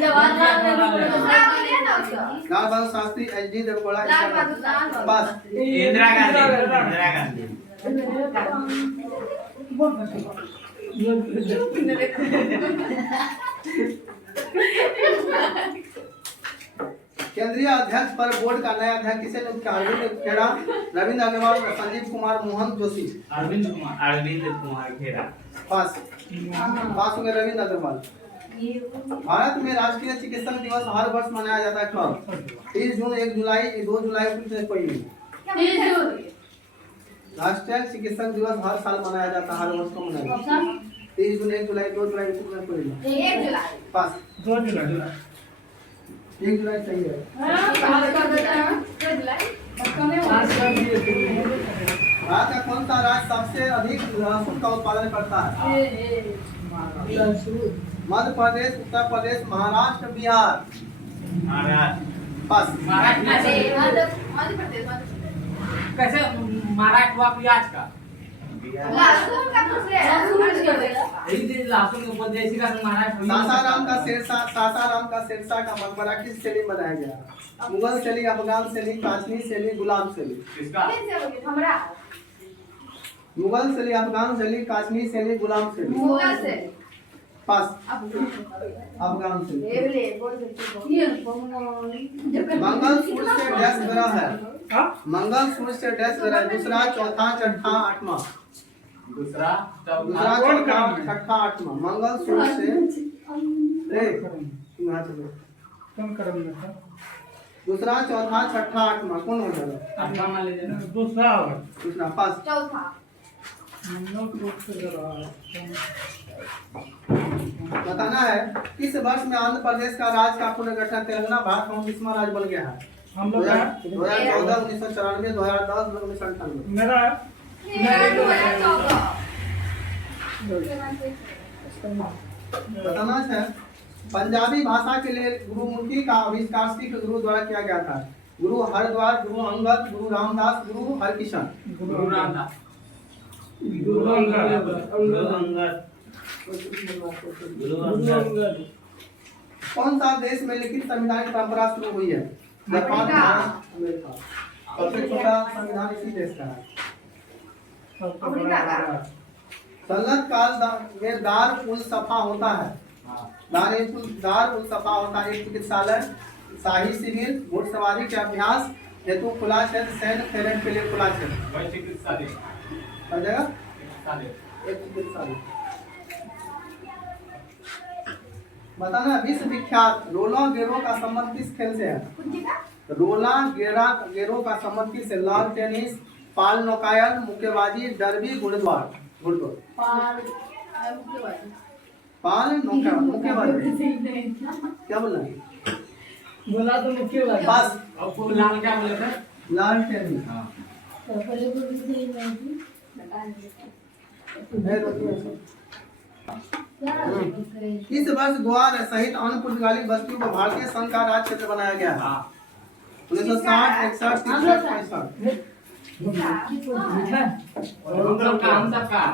जवाहरलाल नेहरू दूसरा बोलिए ना उसका। लाल बहादुर शास्त्री, एच.डी. देवेगौड़ा, लाल इंदिरा बहादुर गांधी। शास्त्री। पास। इंदिरा गांधी। केंद्रीय अध्यक्ष पर बोर्ड का नया अध्यक्ष किसे नियुक्त किया? अरविंद खेड़ा, रविंद्र अग्रवाल, संजीव कुमार, मोहन जोशी। अरविंद कुमार खेरा। पास। पास हो गए रविंद्र अग्रवाल। भारत में राष्ट्रीय चिकित्सक दिवस हर वर्ष मनाया जाता है कब? 30 जून, 1 जुलाई, 2 जुलाई, फिर कोई नहीं। राष्ट्रीय चिकित्सक दिवस हर साल मनाया जाता है, हर वर्ष को मनाया जाता है। 30 जून, 1 जुलाई, 2 जुलाई, फिर कोई नहीं। 1 जुलाई। पास। 2 जुलाई। 1 जुलाई सही है। 2 जुलाई। भारत का कौन सा राज्य सबसे अधिक लहसुन का उत्पादन करता है? मध्य प्रदेश, उत्तर प्रदेश, महाराष्ट्र, बिहार। महाराष्ट्र। पास। मध्य प्रदेश। कैसे महाराष्ट्र हुआ प्याज का? लहसुन का पूछ रहे हैं। यही चीज लहसुन के ऊपर जैसी का महाराष्ट्र। सासाराम का शेरशाह का मकबरा किस शैली में बनाया गया? मुगल शैली, अफगान शैली, काश्मीर शैली, गुलाम शैली। किसका? हमरा मुगल शैली, अफगान शैली, काश्मीर शैली, गुलाम शैली। मुगल से। पास। अफगान शैली। लेवले बोल दे। मंगल सूर्य से डैश ग्रह है? हाँ? मंगल सूर्य से डैश ग्रह है? दूसरा, चौथा, छठा, आठवां। दूसरा दूसरा, चौथा, छठा, आठवां। मंगल सूर्य से कौन करेंगे सर? दूसरा, चौथा, छठा, आठवां कौन हो जाएगा? आठवां मान लीजिए ना। दूसरा होगा। दूसरा। पास। चौथा। बताना है किस वर्ष में आंध्र प्रदेश का राज्य का पुनर्गठन तेलंगाना भारत का 19वां राज्य बन गया है? हम लोग का 2014, 1994, 2010, 1998। मेरा है। 2014। बताना है पंजाबी भाषा के लिए गुरुमुखी का आविष्कार सिख गुरु द्वारा किया गया था? गुरु हरद्वार, गुरु अंगद, गुरु रामदास, गुरु हरकिशन। गुरु रामदास। गुरु अंगद। कौन सा देश में लिखित संविधान की परंपरा शुरू हुई है? Japan, Bharat, America. सबसे छोटा संविधान इसी देश का है। सल्लत काल में दार उल सफा होता है? दार उल सफा होता है एक चिकित्सालय, शाही शिविर, घुड़सवारी के अभ्यास हेतु खुला क्षेत्र, सैन्य परेड के लिए खुला क्षेत्र। वही चिकित्सालय। समझ जाएगा? चिकित्सालय। एक चिकित्सालय। बताना विश्व विख्यात रोलां गेरो का संबंध किस खेल से है? रोलां गेरो का संबंध किस से? लॉन टेनिस, पाल नौकायन, मुक्केबाजी, डरबी, घुड़दौड़। पाल नौका मुक्केबाजी। क्या बोल रहे हैं? बोला तो मुख्य पास। और लाल क्या बोले थे? Lawn tennis. हाँ। पहले को भी सही नहीं थी। क्या है? इस वर्ष ग्वार सहित अन्य पुर्तगाली बस्तियों को भारतीय संघ का राज्य क्षेत्र बनाया गया है। हाँ 1960, 61, 63, 65। हम सबका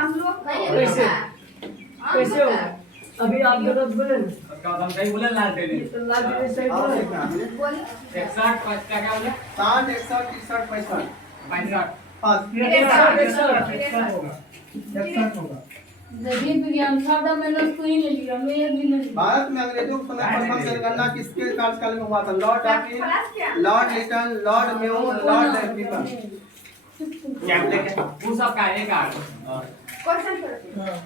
हम लोग कैसे? कैसे होगा? अभी आप गलत बोले ना। उसका हम सही बोले लाल टेनी तो लाल जी ने सही और बोला। देखना हमने 61 क्या बोले 60, 61, 63, 65। 65 पाँच। ये 61 होगा 61 होगा। जीव विज्ञान शब्द मैंने उसको ही ले लिया, मैं एक भी नहीं लिया। भारत में अंग्रेजों के समय प्रथम जनगणना किसके कार्यकाल में हुआ था? लॉर्ड डाकिन, क्लास क्या Lord Lytton, Lord Mayo, Lord क्लिपर। क्या लेके वो सबका एक आठ क्वेश्चन करो हाँ।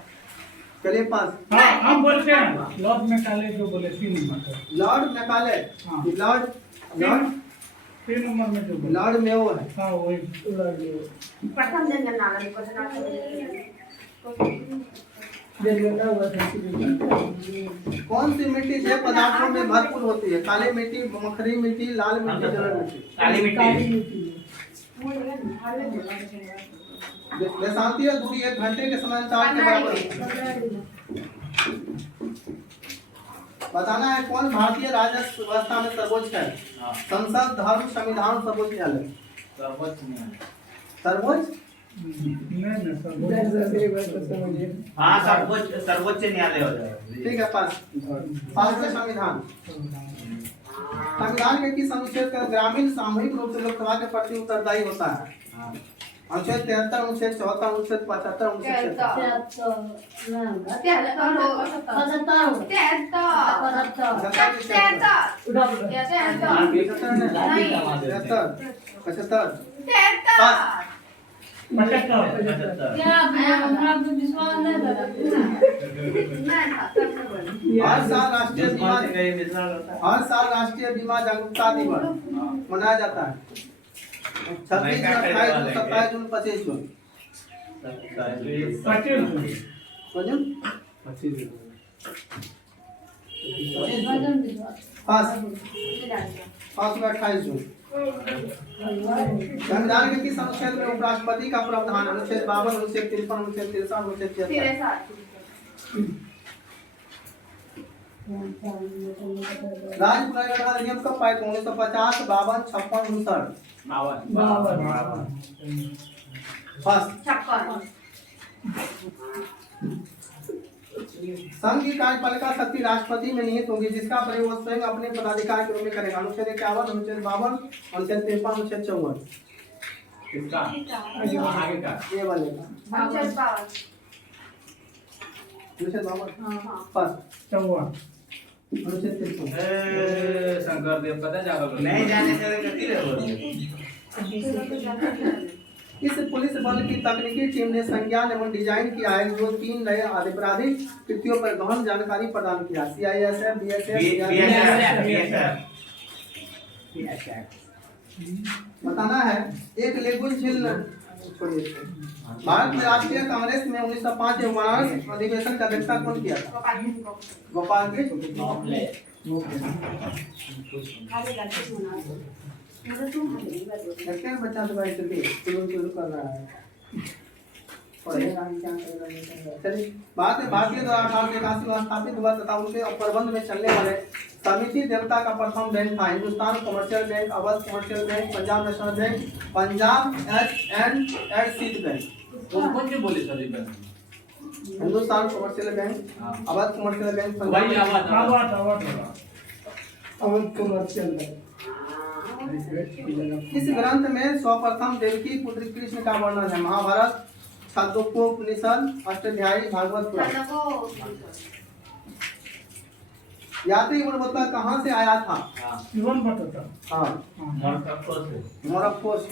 चलिए पाँच। हाँ हम बोलते हैं लॉर्ड में काले जो बोले 3 नंबर का। लॉर्ड मैकाले, हाँ। लॉर्ड लॉर्ड 3 नंबर में जो बोले। लॉर्ड मेयो है। हाँ वही। प्रथम जनगणना वाली क्वेश्चन जनगणना हुआ था इसीलिए। कौन सी मिट्टी जैव पदार्थों में भरपूर होती है? काली मिट्टी, मखरी मिट्टी, लाल मिट्टी, जलोढ़ मिट्टी। काली काली मिट्टी मिट्टी में। देशांतीय दूरी 1 घंटे के समय अंतराल के बराबर है। बताना है कौन भारतीय राजस्व व्यवस्था में सर्वोच्च है? हाँ संसद, धर्म, संविधान, सर्वोच्च न्यायालय। सर्वोच्च न्यायालय सर्वोच्च नहीं सर वो- जैसे एक बार तो समझिए। हाँ सर्वोच्च न्यायालय हो जाएगा ठीक है। पाँच से संविधान। संविधान के किस अनुच्छेद का ग्रामीण सामूहिक रूप से लोकसभा के प्रति उत्तरदायी होता है? हाँ अनुच्छेद 73, अनुच्छेद 74, अनुच्छेद 75, अनुच्छेद 76। 77 उठा बोलो। 75। पचहत्तर क्या हमरा पे विश्वास नहीं था। हर साल राष्ट्रीय बीमा कौन से गए मिश्रण होता है हर साल राष्ट्रीय बीमा जागरूकता दिवस मनाया जाता है। 26 जून, 28 जून, 27 जून, 25 जून। 25 समझो? वजन विश्वास। पाँच में 28 जून। संविधान के किस अनुच्छेद में उपराष्ट्रपति का प्रावधान? अनुच्छेद 52, अनुच्छेद 53, अनुच्छेद 63, अनुच्छेद 73। राज्य पुनर्गठन अधिनियम कब पारित हुआ? 1950, 52, 56, 59। बावन फर्स्ट संघ की कार्यपालिका शक्ति राष्ट्रपति में निहित होगी जिसका प्रयोग वह स्वयं अपने पदाधिकार के रूप में करेगा। अनुच्छेद 51, अनुच्छेद 52, अनुच्छेद 53, अनुच्छेद 54। इसका आगे का ये वाले का अनुच्छेद 52 फर्स्ट 54 अनुच्छेद 53। शंकर देव पता जागा नहीं जाने से गति रहो इस पुलिस बल की तकनीकी टीम ने संज्ञान एवं डिजाइन किया है जो 3 नए आपराधिक कृत्यों पर गहन जानकारी प्रदान किया। CISF, BSF, बताना है एक लेगुन झील छोड़िए। भारत में राष्ट्रीय कांग्रेस में 1905 के वाराणसी अधिवेशन का अध्यक्षता कौन किया था? गोपाल कृष्ण। देखते हैं बच्चा तो भाई शुरू कर रहा है। पढ़ेगा नहीं, क्या करेगा, नहीं करेगा। चलिए बात है भारतीय द्वारा 1881 में स्थापित हुआ तथा उनके प्रबंध में चलने वाले समिति देवता का प्रथम बैंक था Hindustan Commercial Bank, Awadh Commercial Bank, Punjab National Bank, Punjab and Sindh Bank. कौन सी बोली सर इधर Hindustan Commercial Bank, Awadh Commercial Bank, वही पंजाब आवाज आवाज अवध कमर्शियल बैंक। इस ग्रंथ में सर्वप्रथम देवकी पुत्र कृष्ण का वर्णन है। महाभारत, छांदोग्योपनिषद, अष्टाध्यायी, भागवत पुराण। यात्री गुणवत्ता कहाँ से आया था? इवन बताता हाँ मोरक्को से।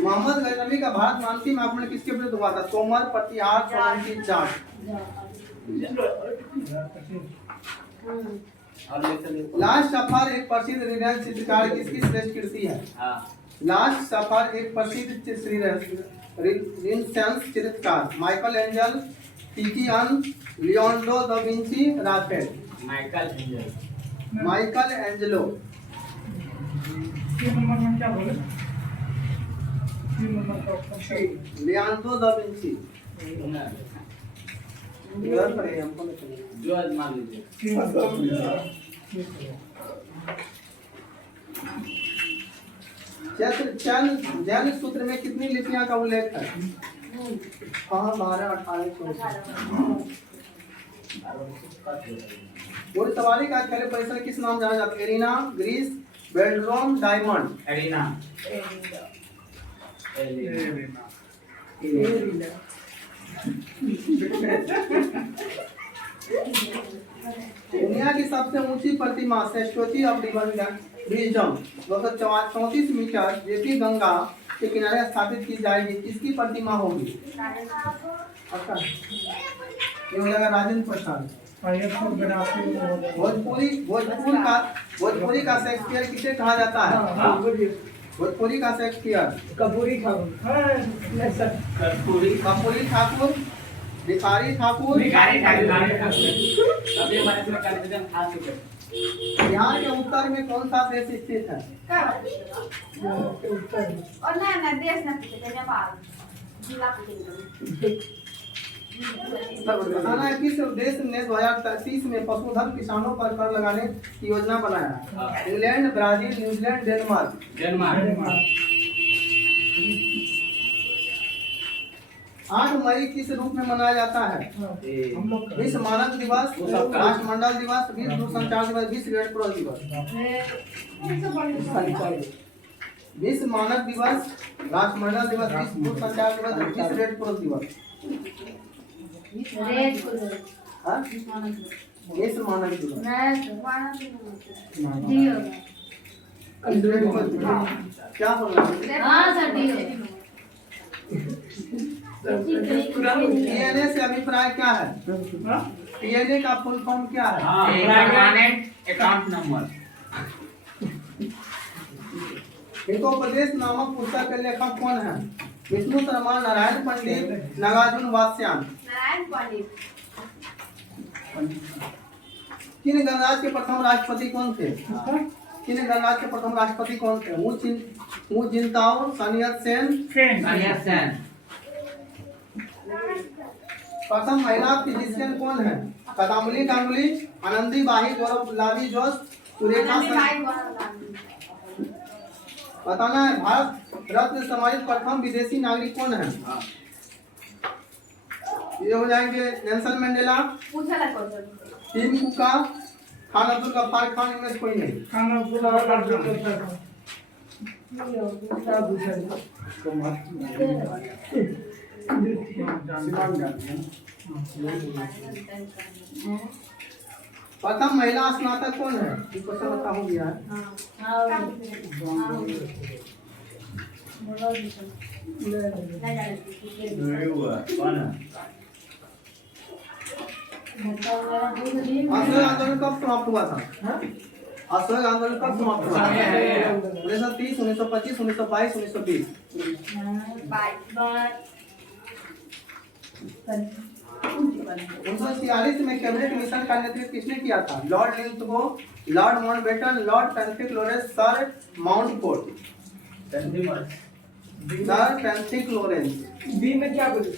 मोहम्मद गजनवी का भारत में अंतिम आक्रमण किसके विरुद्ध हुआ था? तोमर, प्रतिहार, सोलंकी, जाट। लास्ट सफर एक प्रसिद्ध रिनाइंस चित्रकार किसकी श्रेष्ठ कृति है? लास्ट सफर एक प्रसिद्ध रिनाइंस चित्रकार Michael Angel, Titian, Leonardo da Vinci, Raphael. Michael Angel Michael Angelo. तीन नंबर में क्या बोले? तीन नंबर का ऑप्शन क्या? Leonardo da Vinci. इधर पड़ेगा हमको नहीं पता। जो आज मान लीजिए तीन नंबर जैन सूत्र में कितनी लिपियां का उल्लेख है? कहाँ 12, 18, 24। घुड़सवारी का खेल परिसर किस नाम जाना जाता है? Arena, Greece, velodrome, diamond. Arena दुनिया की सबसे ऊंची प्रतिमा statue of wisdom 234 metre JP Ganga के किनारे स्थापित की जाएगी। किसकी प्रतिमा होगी? अच्छा, ये हो जाएगा राजेंद्र प्रसाद। भोजपुरी का शेक्सपियर किसे कहा जाता है? भोजपुरी का शेक्सपियर कपूरी ठाकुर कपूरी ठाकुर, भिखारी ठाकुर। भिखारी ठाकुर अभी हमारे इसमें कार्यक्रम खा चुके हैं। बिहार के उत्तर में कौन सा देश स्थित है? और ना देश ना पूछे नेपाल जिला पूछे। बताना है किस देश ने 2030 में पशुधन किसानों पर कर लगाने की योजना बनाया? England, Brazil, New Zealand, Denmark. 8 मई किस रूप में मनाया जाता है? हम लोग का विश्व मानव दिवस, राष्ट्रमंडल दिवस, विश्व दूरसंचार दिवस, विश्व रेड क्रॉस दिवस। विश्व मानव दिवस, राष्ट्रमंडल दिवस, विश्व दूरसंचार दिवस, विश्व रेड क्रॉस दिवस। रेड कलर हाँ? विश्व मानव दिवस। जियो विश्व रेड क्रॉस दिवस। क्या बोला? हाँ सर जियो डीएनए से अभिप्राय क्या है? डीएनए का फुल फॉर्म क्या है? Permanent account number. हितोपदेश नामक पुस्तक के लेखक कौन है? विष्णु शर्मा, नारायण पंडित, नागार्जुन वात्स्यायन। नारायण पंडित। किन गणराज्य के प्रथम राष्ट्रपति कौन थे? किन गणराज्य के प्रथम राष्ट्रपति कौन थे? वू जिनताओ, sun यत-सेन। प्रथम महिला फिजिशियन कौन है? कदामली गांगुली, आनंदी बाही, गौरव लावी जोश, सुरेखा नंदी सन। भाई बोला। बताना है भारत रत्न सम्मानित प्रथम विदेशी नागरिक कौन है? ये हो जाएंगे नेल्सन मंडेला, पूछा ना कौन सा। टीम कुका, खान अब्दुल गफ्फार खान, इनमें से कोई नहीं। खाना पूरा प्रथम महिला स्नातक कौन है? ये क्वेश्चन बता हो गया है। नहीं हुआ कौन है? असहयोग आंदोलन कब समाप्त हुआ था? असहयोग आंदोलन कब समाप्त हुआ था? 1930, 1925, 1922, 1920। 1946 में कैबिनेट मिशन का नेतृत्व किसने किया था? Lord Linlithgow, Lord Mountbatten, Lord Pethick Lawrence, sir Montford. Sir Pethick Lawrence. B में क्या बोले?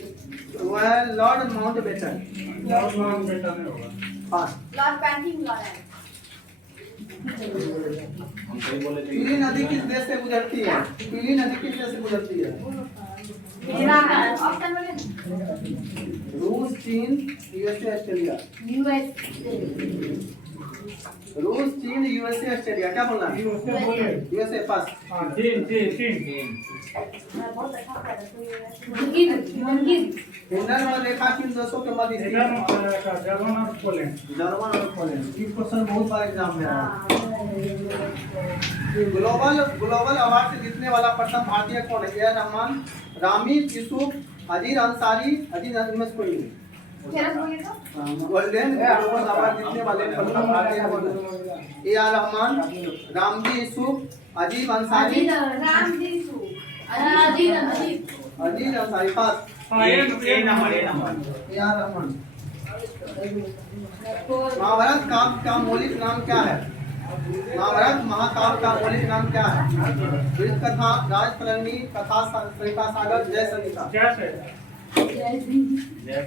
वह है लॉर्ड माउंटबेटन। बेटा नहीं होगा। हाँ। Lord painting Lord. पीली नदी किस देश से गुजरती है? पीली नदी किस देश से गुजरती है? ऑप्शन बोले। रूस, चीन, यूएसए, ऑस्ट्रेलिया। रूस, चीन, यूएसए, ऑस्ट्रेलिया। क्या बोलना है? यूएसए पास। हाँ तीन। बहुत अच्छा कर रहा हिंडनबर्ग रेखा किन देशों के मध्य स्थित है? जर्मन और पोलैंड। जर्मन और पोलैंड। ये क्वेश्चन बहुत बार एग्जाम में आया है। ग्लोबल अवार्ड से जीतने वाला प्रथम भारतीय कौन है? ए रहमान, रामी यूसुफ, अजीर अंसारी, में से कोई नहीं। गोल्डन ग्लोबल अवार्ड जीतने वाले प्रथम भारतीय कौन है? A R Rahman, Ramji Yusuf, Ajeeb Ansari, Aziz Ansari. Pass. ये number A R Rahman. Mahabharata काव्य का मौलिक नाम क्या है? महाभारत महाकाव्य का मौलिक नाम क्या है? वृत्त कथा, राजफलंगी, कथा सरिता सागर, जय संहिता। जय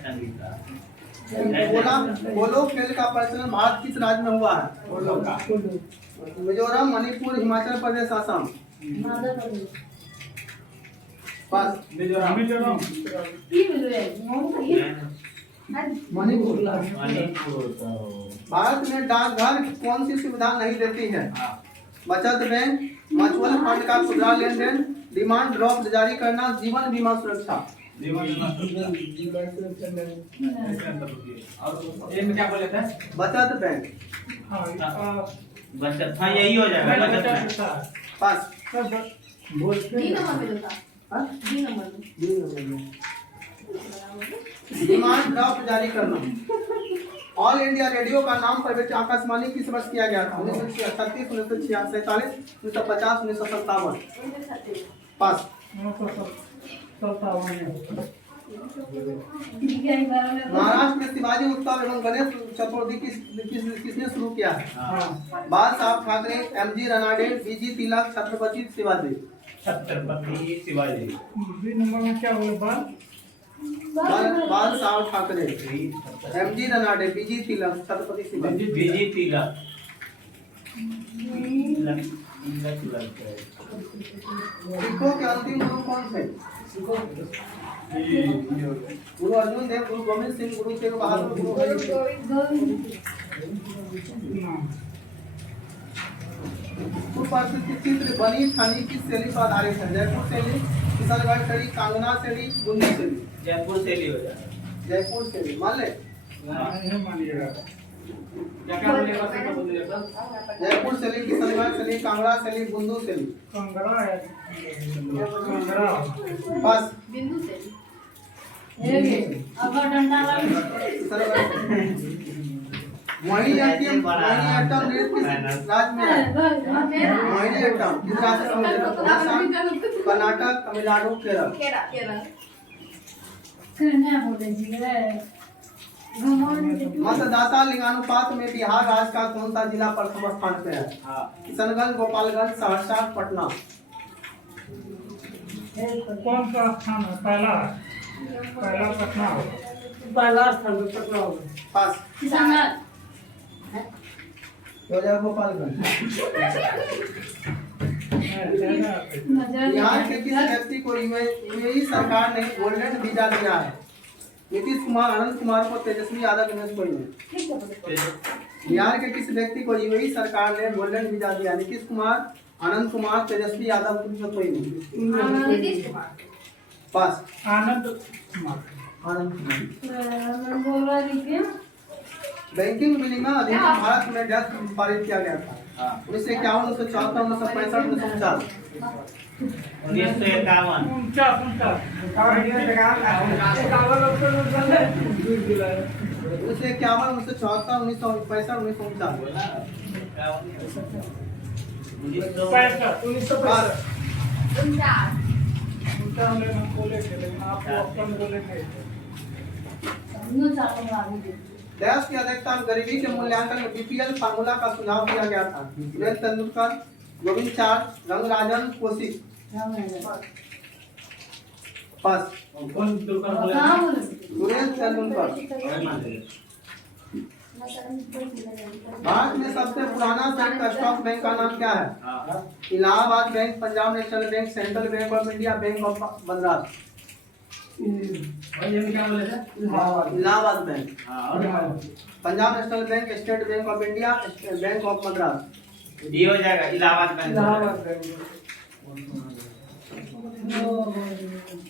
संगीता। बोलो खेल का प्रचलन भारत किस राज्य में हुआ है? मिजोरम, मणिपुर, हिमाचल प्रदेश, असम। बस मिजोरम। मणिपुर। मणिपुर तो भारत में डाकघर कौन सी सुविधा नहीं देती है? हाँ। बचत बैंक, म्यूचुअल फंड का खुदरा लेन देन, डिमांड ड्राफ्ट जारी करना, जीवन बीमा सुरक्षा। जीवन बीमा और ये में क्या बोले थे? बचत बैंक। बचत, हाँ यही हो जाएगा बचत में। बस डी नंबर में जो था हाँ? डी नंबर में डिमांड ड्राफ्ट जारी करना। ऑल इंडिया रेडियो का नाम प्रवेश आकाशवाणी किस वर्ष किया गया था? 1936, 1947, 1950, 1957। पास महाराष्ट्र में शिवाजी उत्सव एवं गणेश चतुर्थी किसने शुरू किया है? बाल साहब ठाकरे, एमजी रनाडे, बीजी तिलक, छत्रपति शिवाजी। छत्रपति शिवाजी। बाल साहब ठाकरे, एमजी रनाडे, बीजी तिलक, छत्रपति शिवाजी। बीजी तिलक। सिखों के अंतिम गुरु कौन थे? गुरु अर्जुन देव, गुरु गोविंद सिंह, गुरु तेग बहादुर, गुरु हरि। चित्र बनी ठनी किस शैली पर आधारित है? जयपुर शैली, किशनगढ़ शैली, कांगना शैली, बूंदी शैली। जयपुर शैली हो जाएगा। जयपुर शैली मान ले। क्या क्या बोलेगा सर? बोलिएगा सर। जयपुर शैली, किशनगढ़ शैली, कांगड़ा शैली, बूंदू शैली। बस बिंदु से मोहिनीअट्टम नृत्य किस राज्य में है? मोहिनीअट्टम किस राज्य में है? कर्नाटक, तमिलनाडु, केरल। मतदाता लिंगानुपात में बिहार राज्य का कौन सा जिला प्रथम स्थान पे है? किशनगंज, गोपालगंज, सहरसा, पटना। कौन सा स्थान है? पहला पटना पास हो जाए गोपालगंज। बिहार के किस व्यक्ति को यूएई सरकार ने गोल्डन वीजा दिया है? नीतीश कुमार, अनंत कुमार को, तेजस्वी यादव, दिनेश कोई नहीं। बिहार के किस व्यक्ति को यूएई सरकार ने गोल्डन वीजा दिया? नीतीश कुमार, अनंत कुमार, तेजस्वी यादव, कोई नहीं। नीतीश कुमार। पास आनंद कुमार। आनंद कुमार। बैंकिंग विनिमय अधिनियम भारत में जब पारित किया गया था? 1951, 1974, 1965, 1949। 1951। 1951, 1974, 1965, 1949। देश की अधिकता में गरीबी के मूल्यांकन में बीपीएल फार्मूला का सुझाव दिया गया था? वीरेंद्र तेंदुलकर, गोविंद चार, रंगराजन, कोशिक। पास वीरेंद्र तेंदुलकर। भारत में सबसे पुराना संयुक्त स्टॉक बैंक का नाम क्या है? Allahabad bank, Punjab National bank, central bank of India, bank of Madras. क्या बोले थे? Allahabad bank, Punjab National bank, state bank of India, bank of Madras. ये हो जाएगा इलाहाबाद बैंक।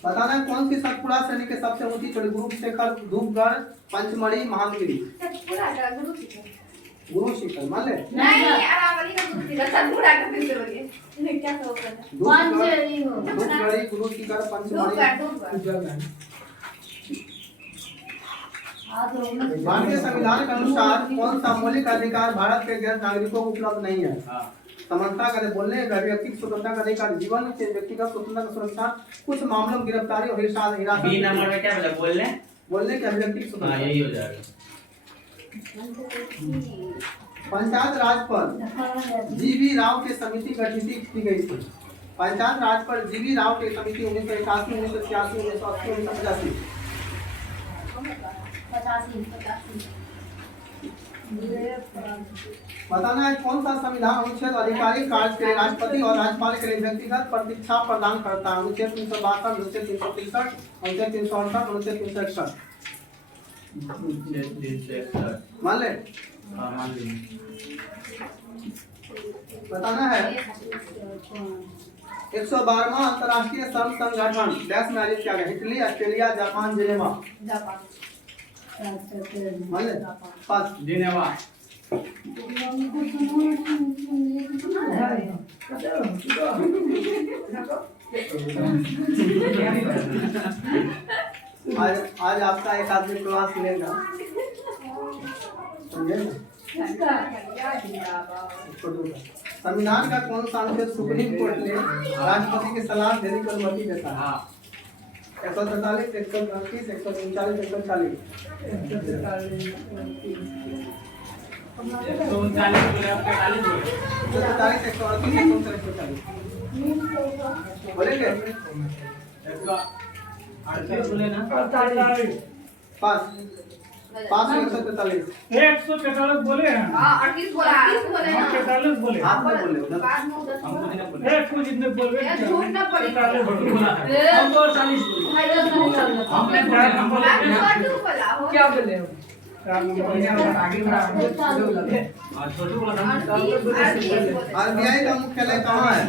बताना कौन सी सतपुड़ा श्रेणी के सबसे ऊंची चोटी? ग्रुप शेखर, धूपगढ़, पंचमढ़ी, महानगिरी। गुरु शिखर मान ले। नहीं अरावली का दूसरी का सतपुड़ा का फिर करोगे क्या होगा? धूपगढ़ी, गुरु शिखर, पंचमढ़ी। भारतीय संविधान के अनुसार कौन सा मौलिक अधिकार भारत के गैर नागरिकों को उपलब्ध नहीं है? समानता का बोलने का, व्यक्तिगत स्वतंत्रता का अधिकार, जीवन के व्यक्तिगत स्वतंत्रता की सुरक्षा, कुछ मामलों में गिरफ्तारी और हिरासत। बी नंबर में क्या बोला? बोलने बोलने के अभिव्यक्ति हाँ स्वतंत्रता। यही हो जाएगा। पंचायत राज पर जीवी राव की समिति गठित की गई थी। पंचायत राज पर जीवी राव की समिति 1981, 1986, 1980, 1985। 85 बताना है कौन सा संविधान अनुच्छेद आधिकारिक कार्य के लिए राष्ट्रपति और राज्यपाल के लिए व्यक्तिगत प्रतिष्ठा प्रदान करता है। अनुच्छेद 362, अनुच्छेद 363, अनुच्छेद 368, अनुच्छेद 361। मान ले, मान लीजिए। बताना है 112वां अंतर्राष्ट्रीय श्रम संगठन देश में आयोजित किया गया। Italy, Australia, Japan, Geneva. मान ले, पाँच। जिनेवा। आज आपका एक आदमी प्रवास लेगा, समझे ना? संविधान का कौन सा अनुच्छेद सुप्रीम कोर्ट ने राष्ट्रपति की सलाह देने की अनुमति देता है? 143, 138, 139, 140। 139 बोले, 140 बोले। 143, 138, 140। बोलेंगे? 138 बोले ना। 5 5 143। 143 बोले हैं। हाँ 38 बोला, 38 बोले हाँ, ना। 43 बोले। आप ना बोले उधर। बाद में उधर हमको नहीं बोले। एक को जितने बोलवे ये झूठ ना पड़ी। 43 बोले। बोला है। हमको 40 बोले। हमने बोला, हम बोले। बाद में छोटू बोला, हो। क्या बोले हो? चार नंबर आगे बढ़ा। हाँ, छोटू बोला था। 38 बोले। आरबीआई का मुख्यालय कहाँ है?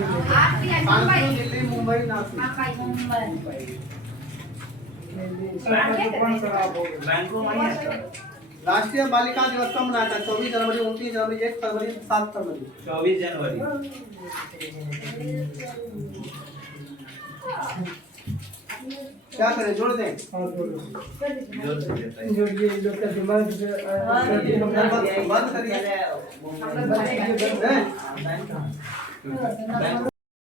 RBI कानपुर, मुंबई। दिल्ली, मुंबई, नासिक। बैंकों में ही है। राष्ट्रीय बालिका दिवस कब मनाया था? 24 जनवरी, 29 जनवरी, 1 फरवरी, 7 फरवरी। 24 जनवरी। क्या करें, जोड़ दें? जोड़ देते हैं। जोड़िए लोग का दिमाग से बंद करिए। बैंक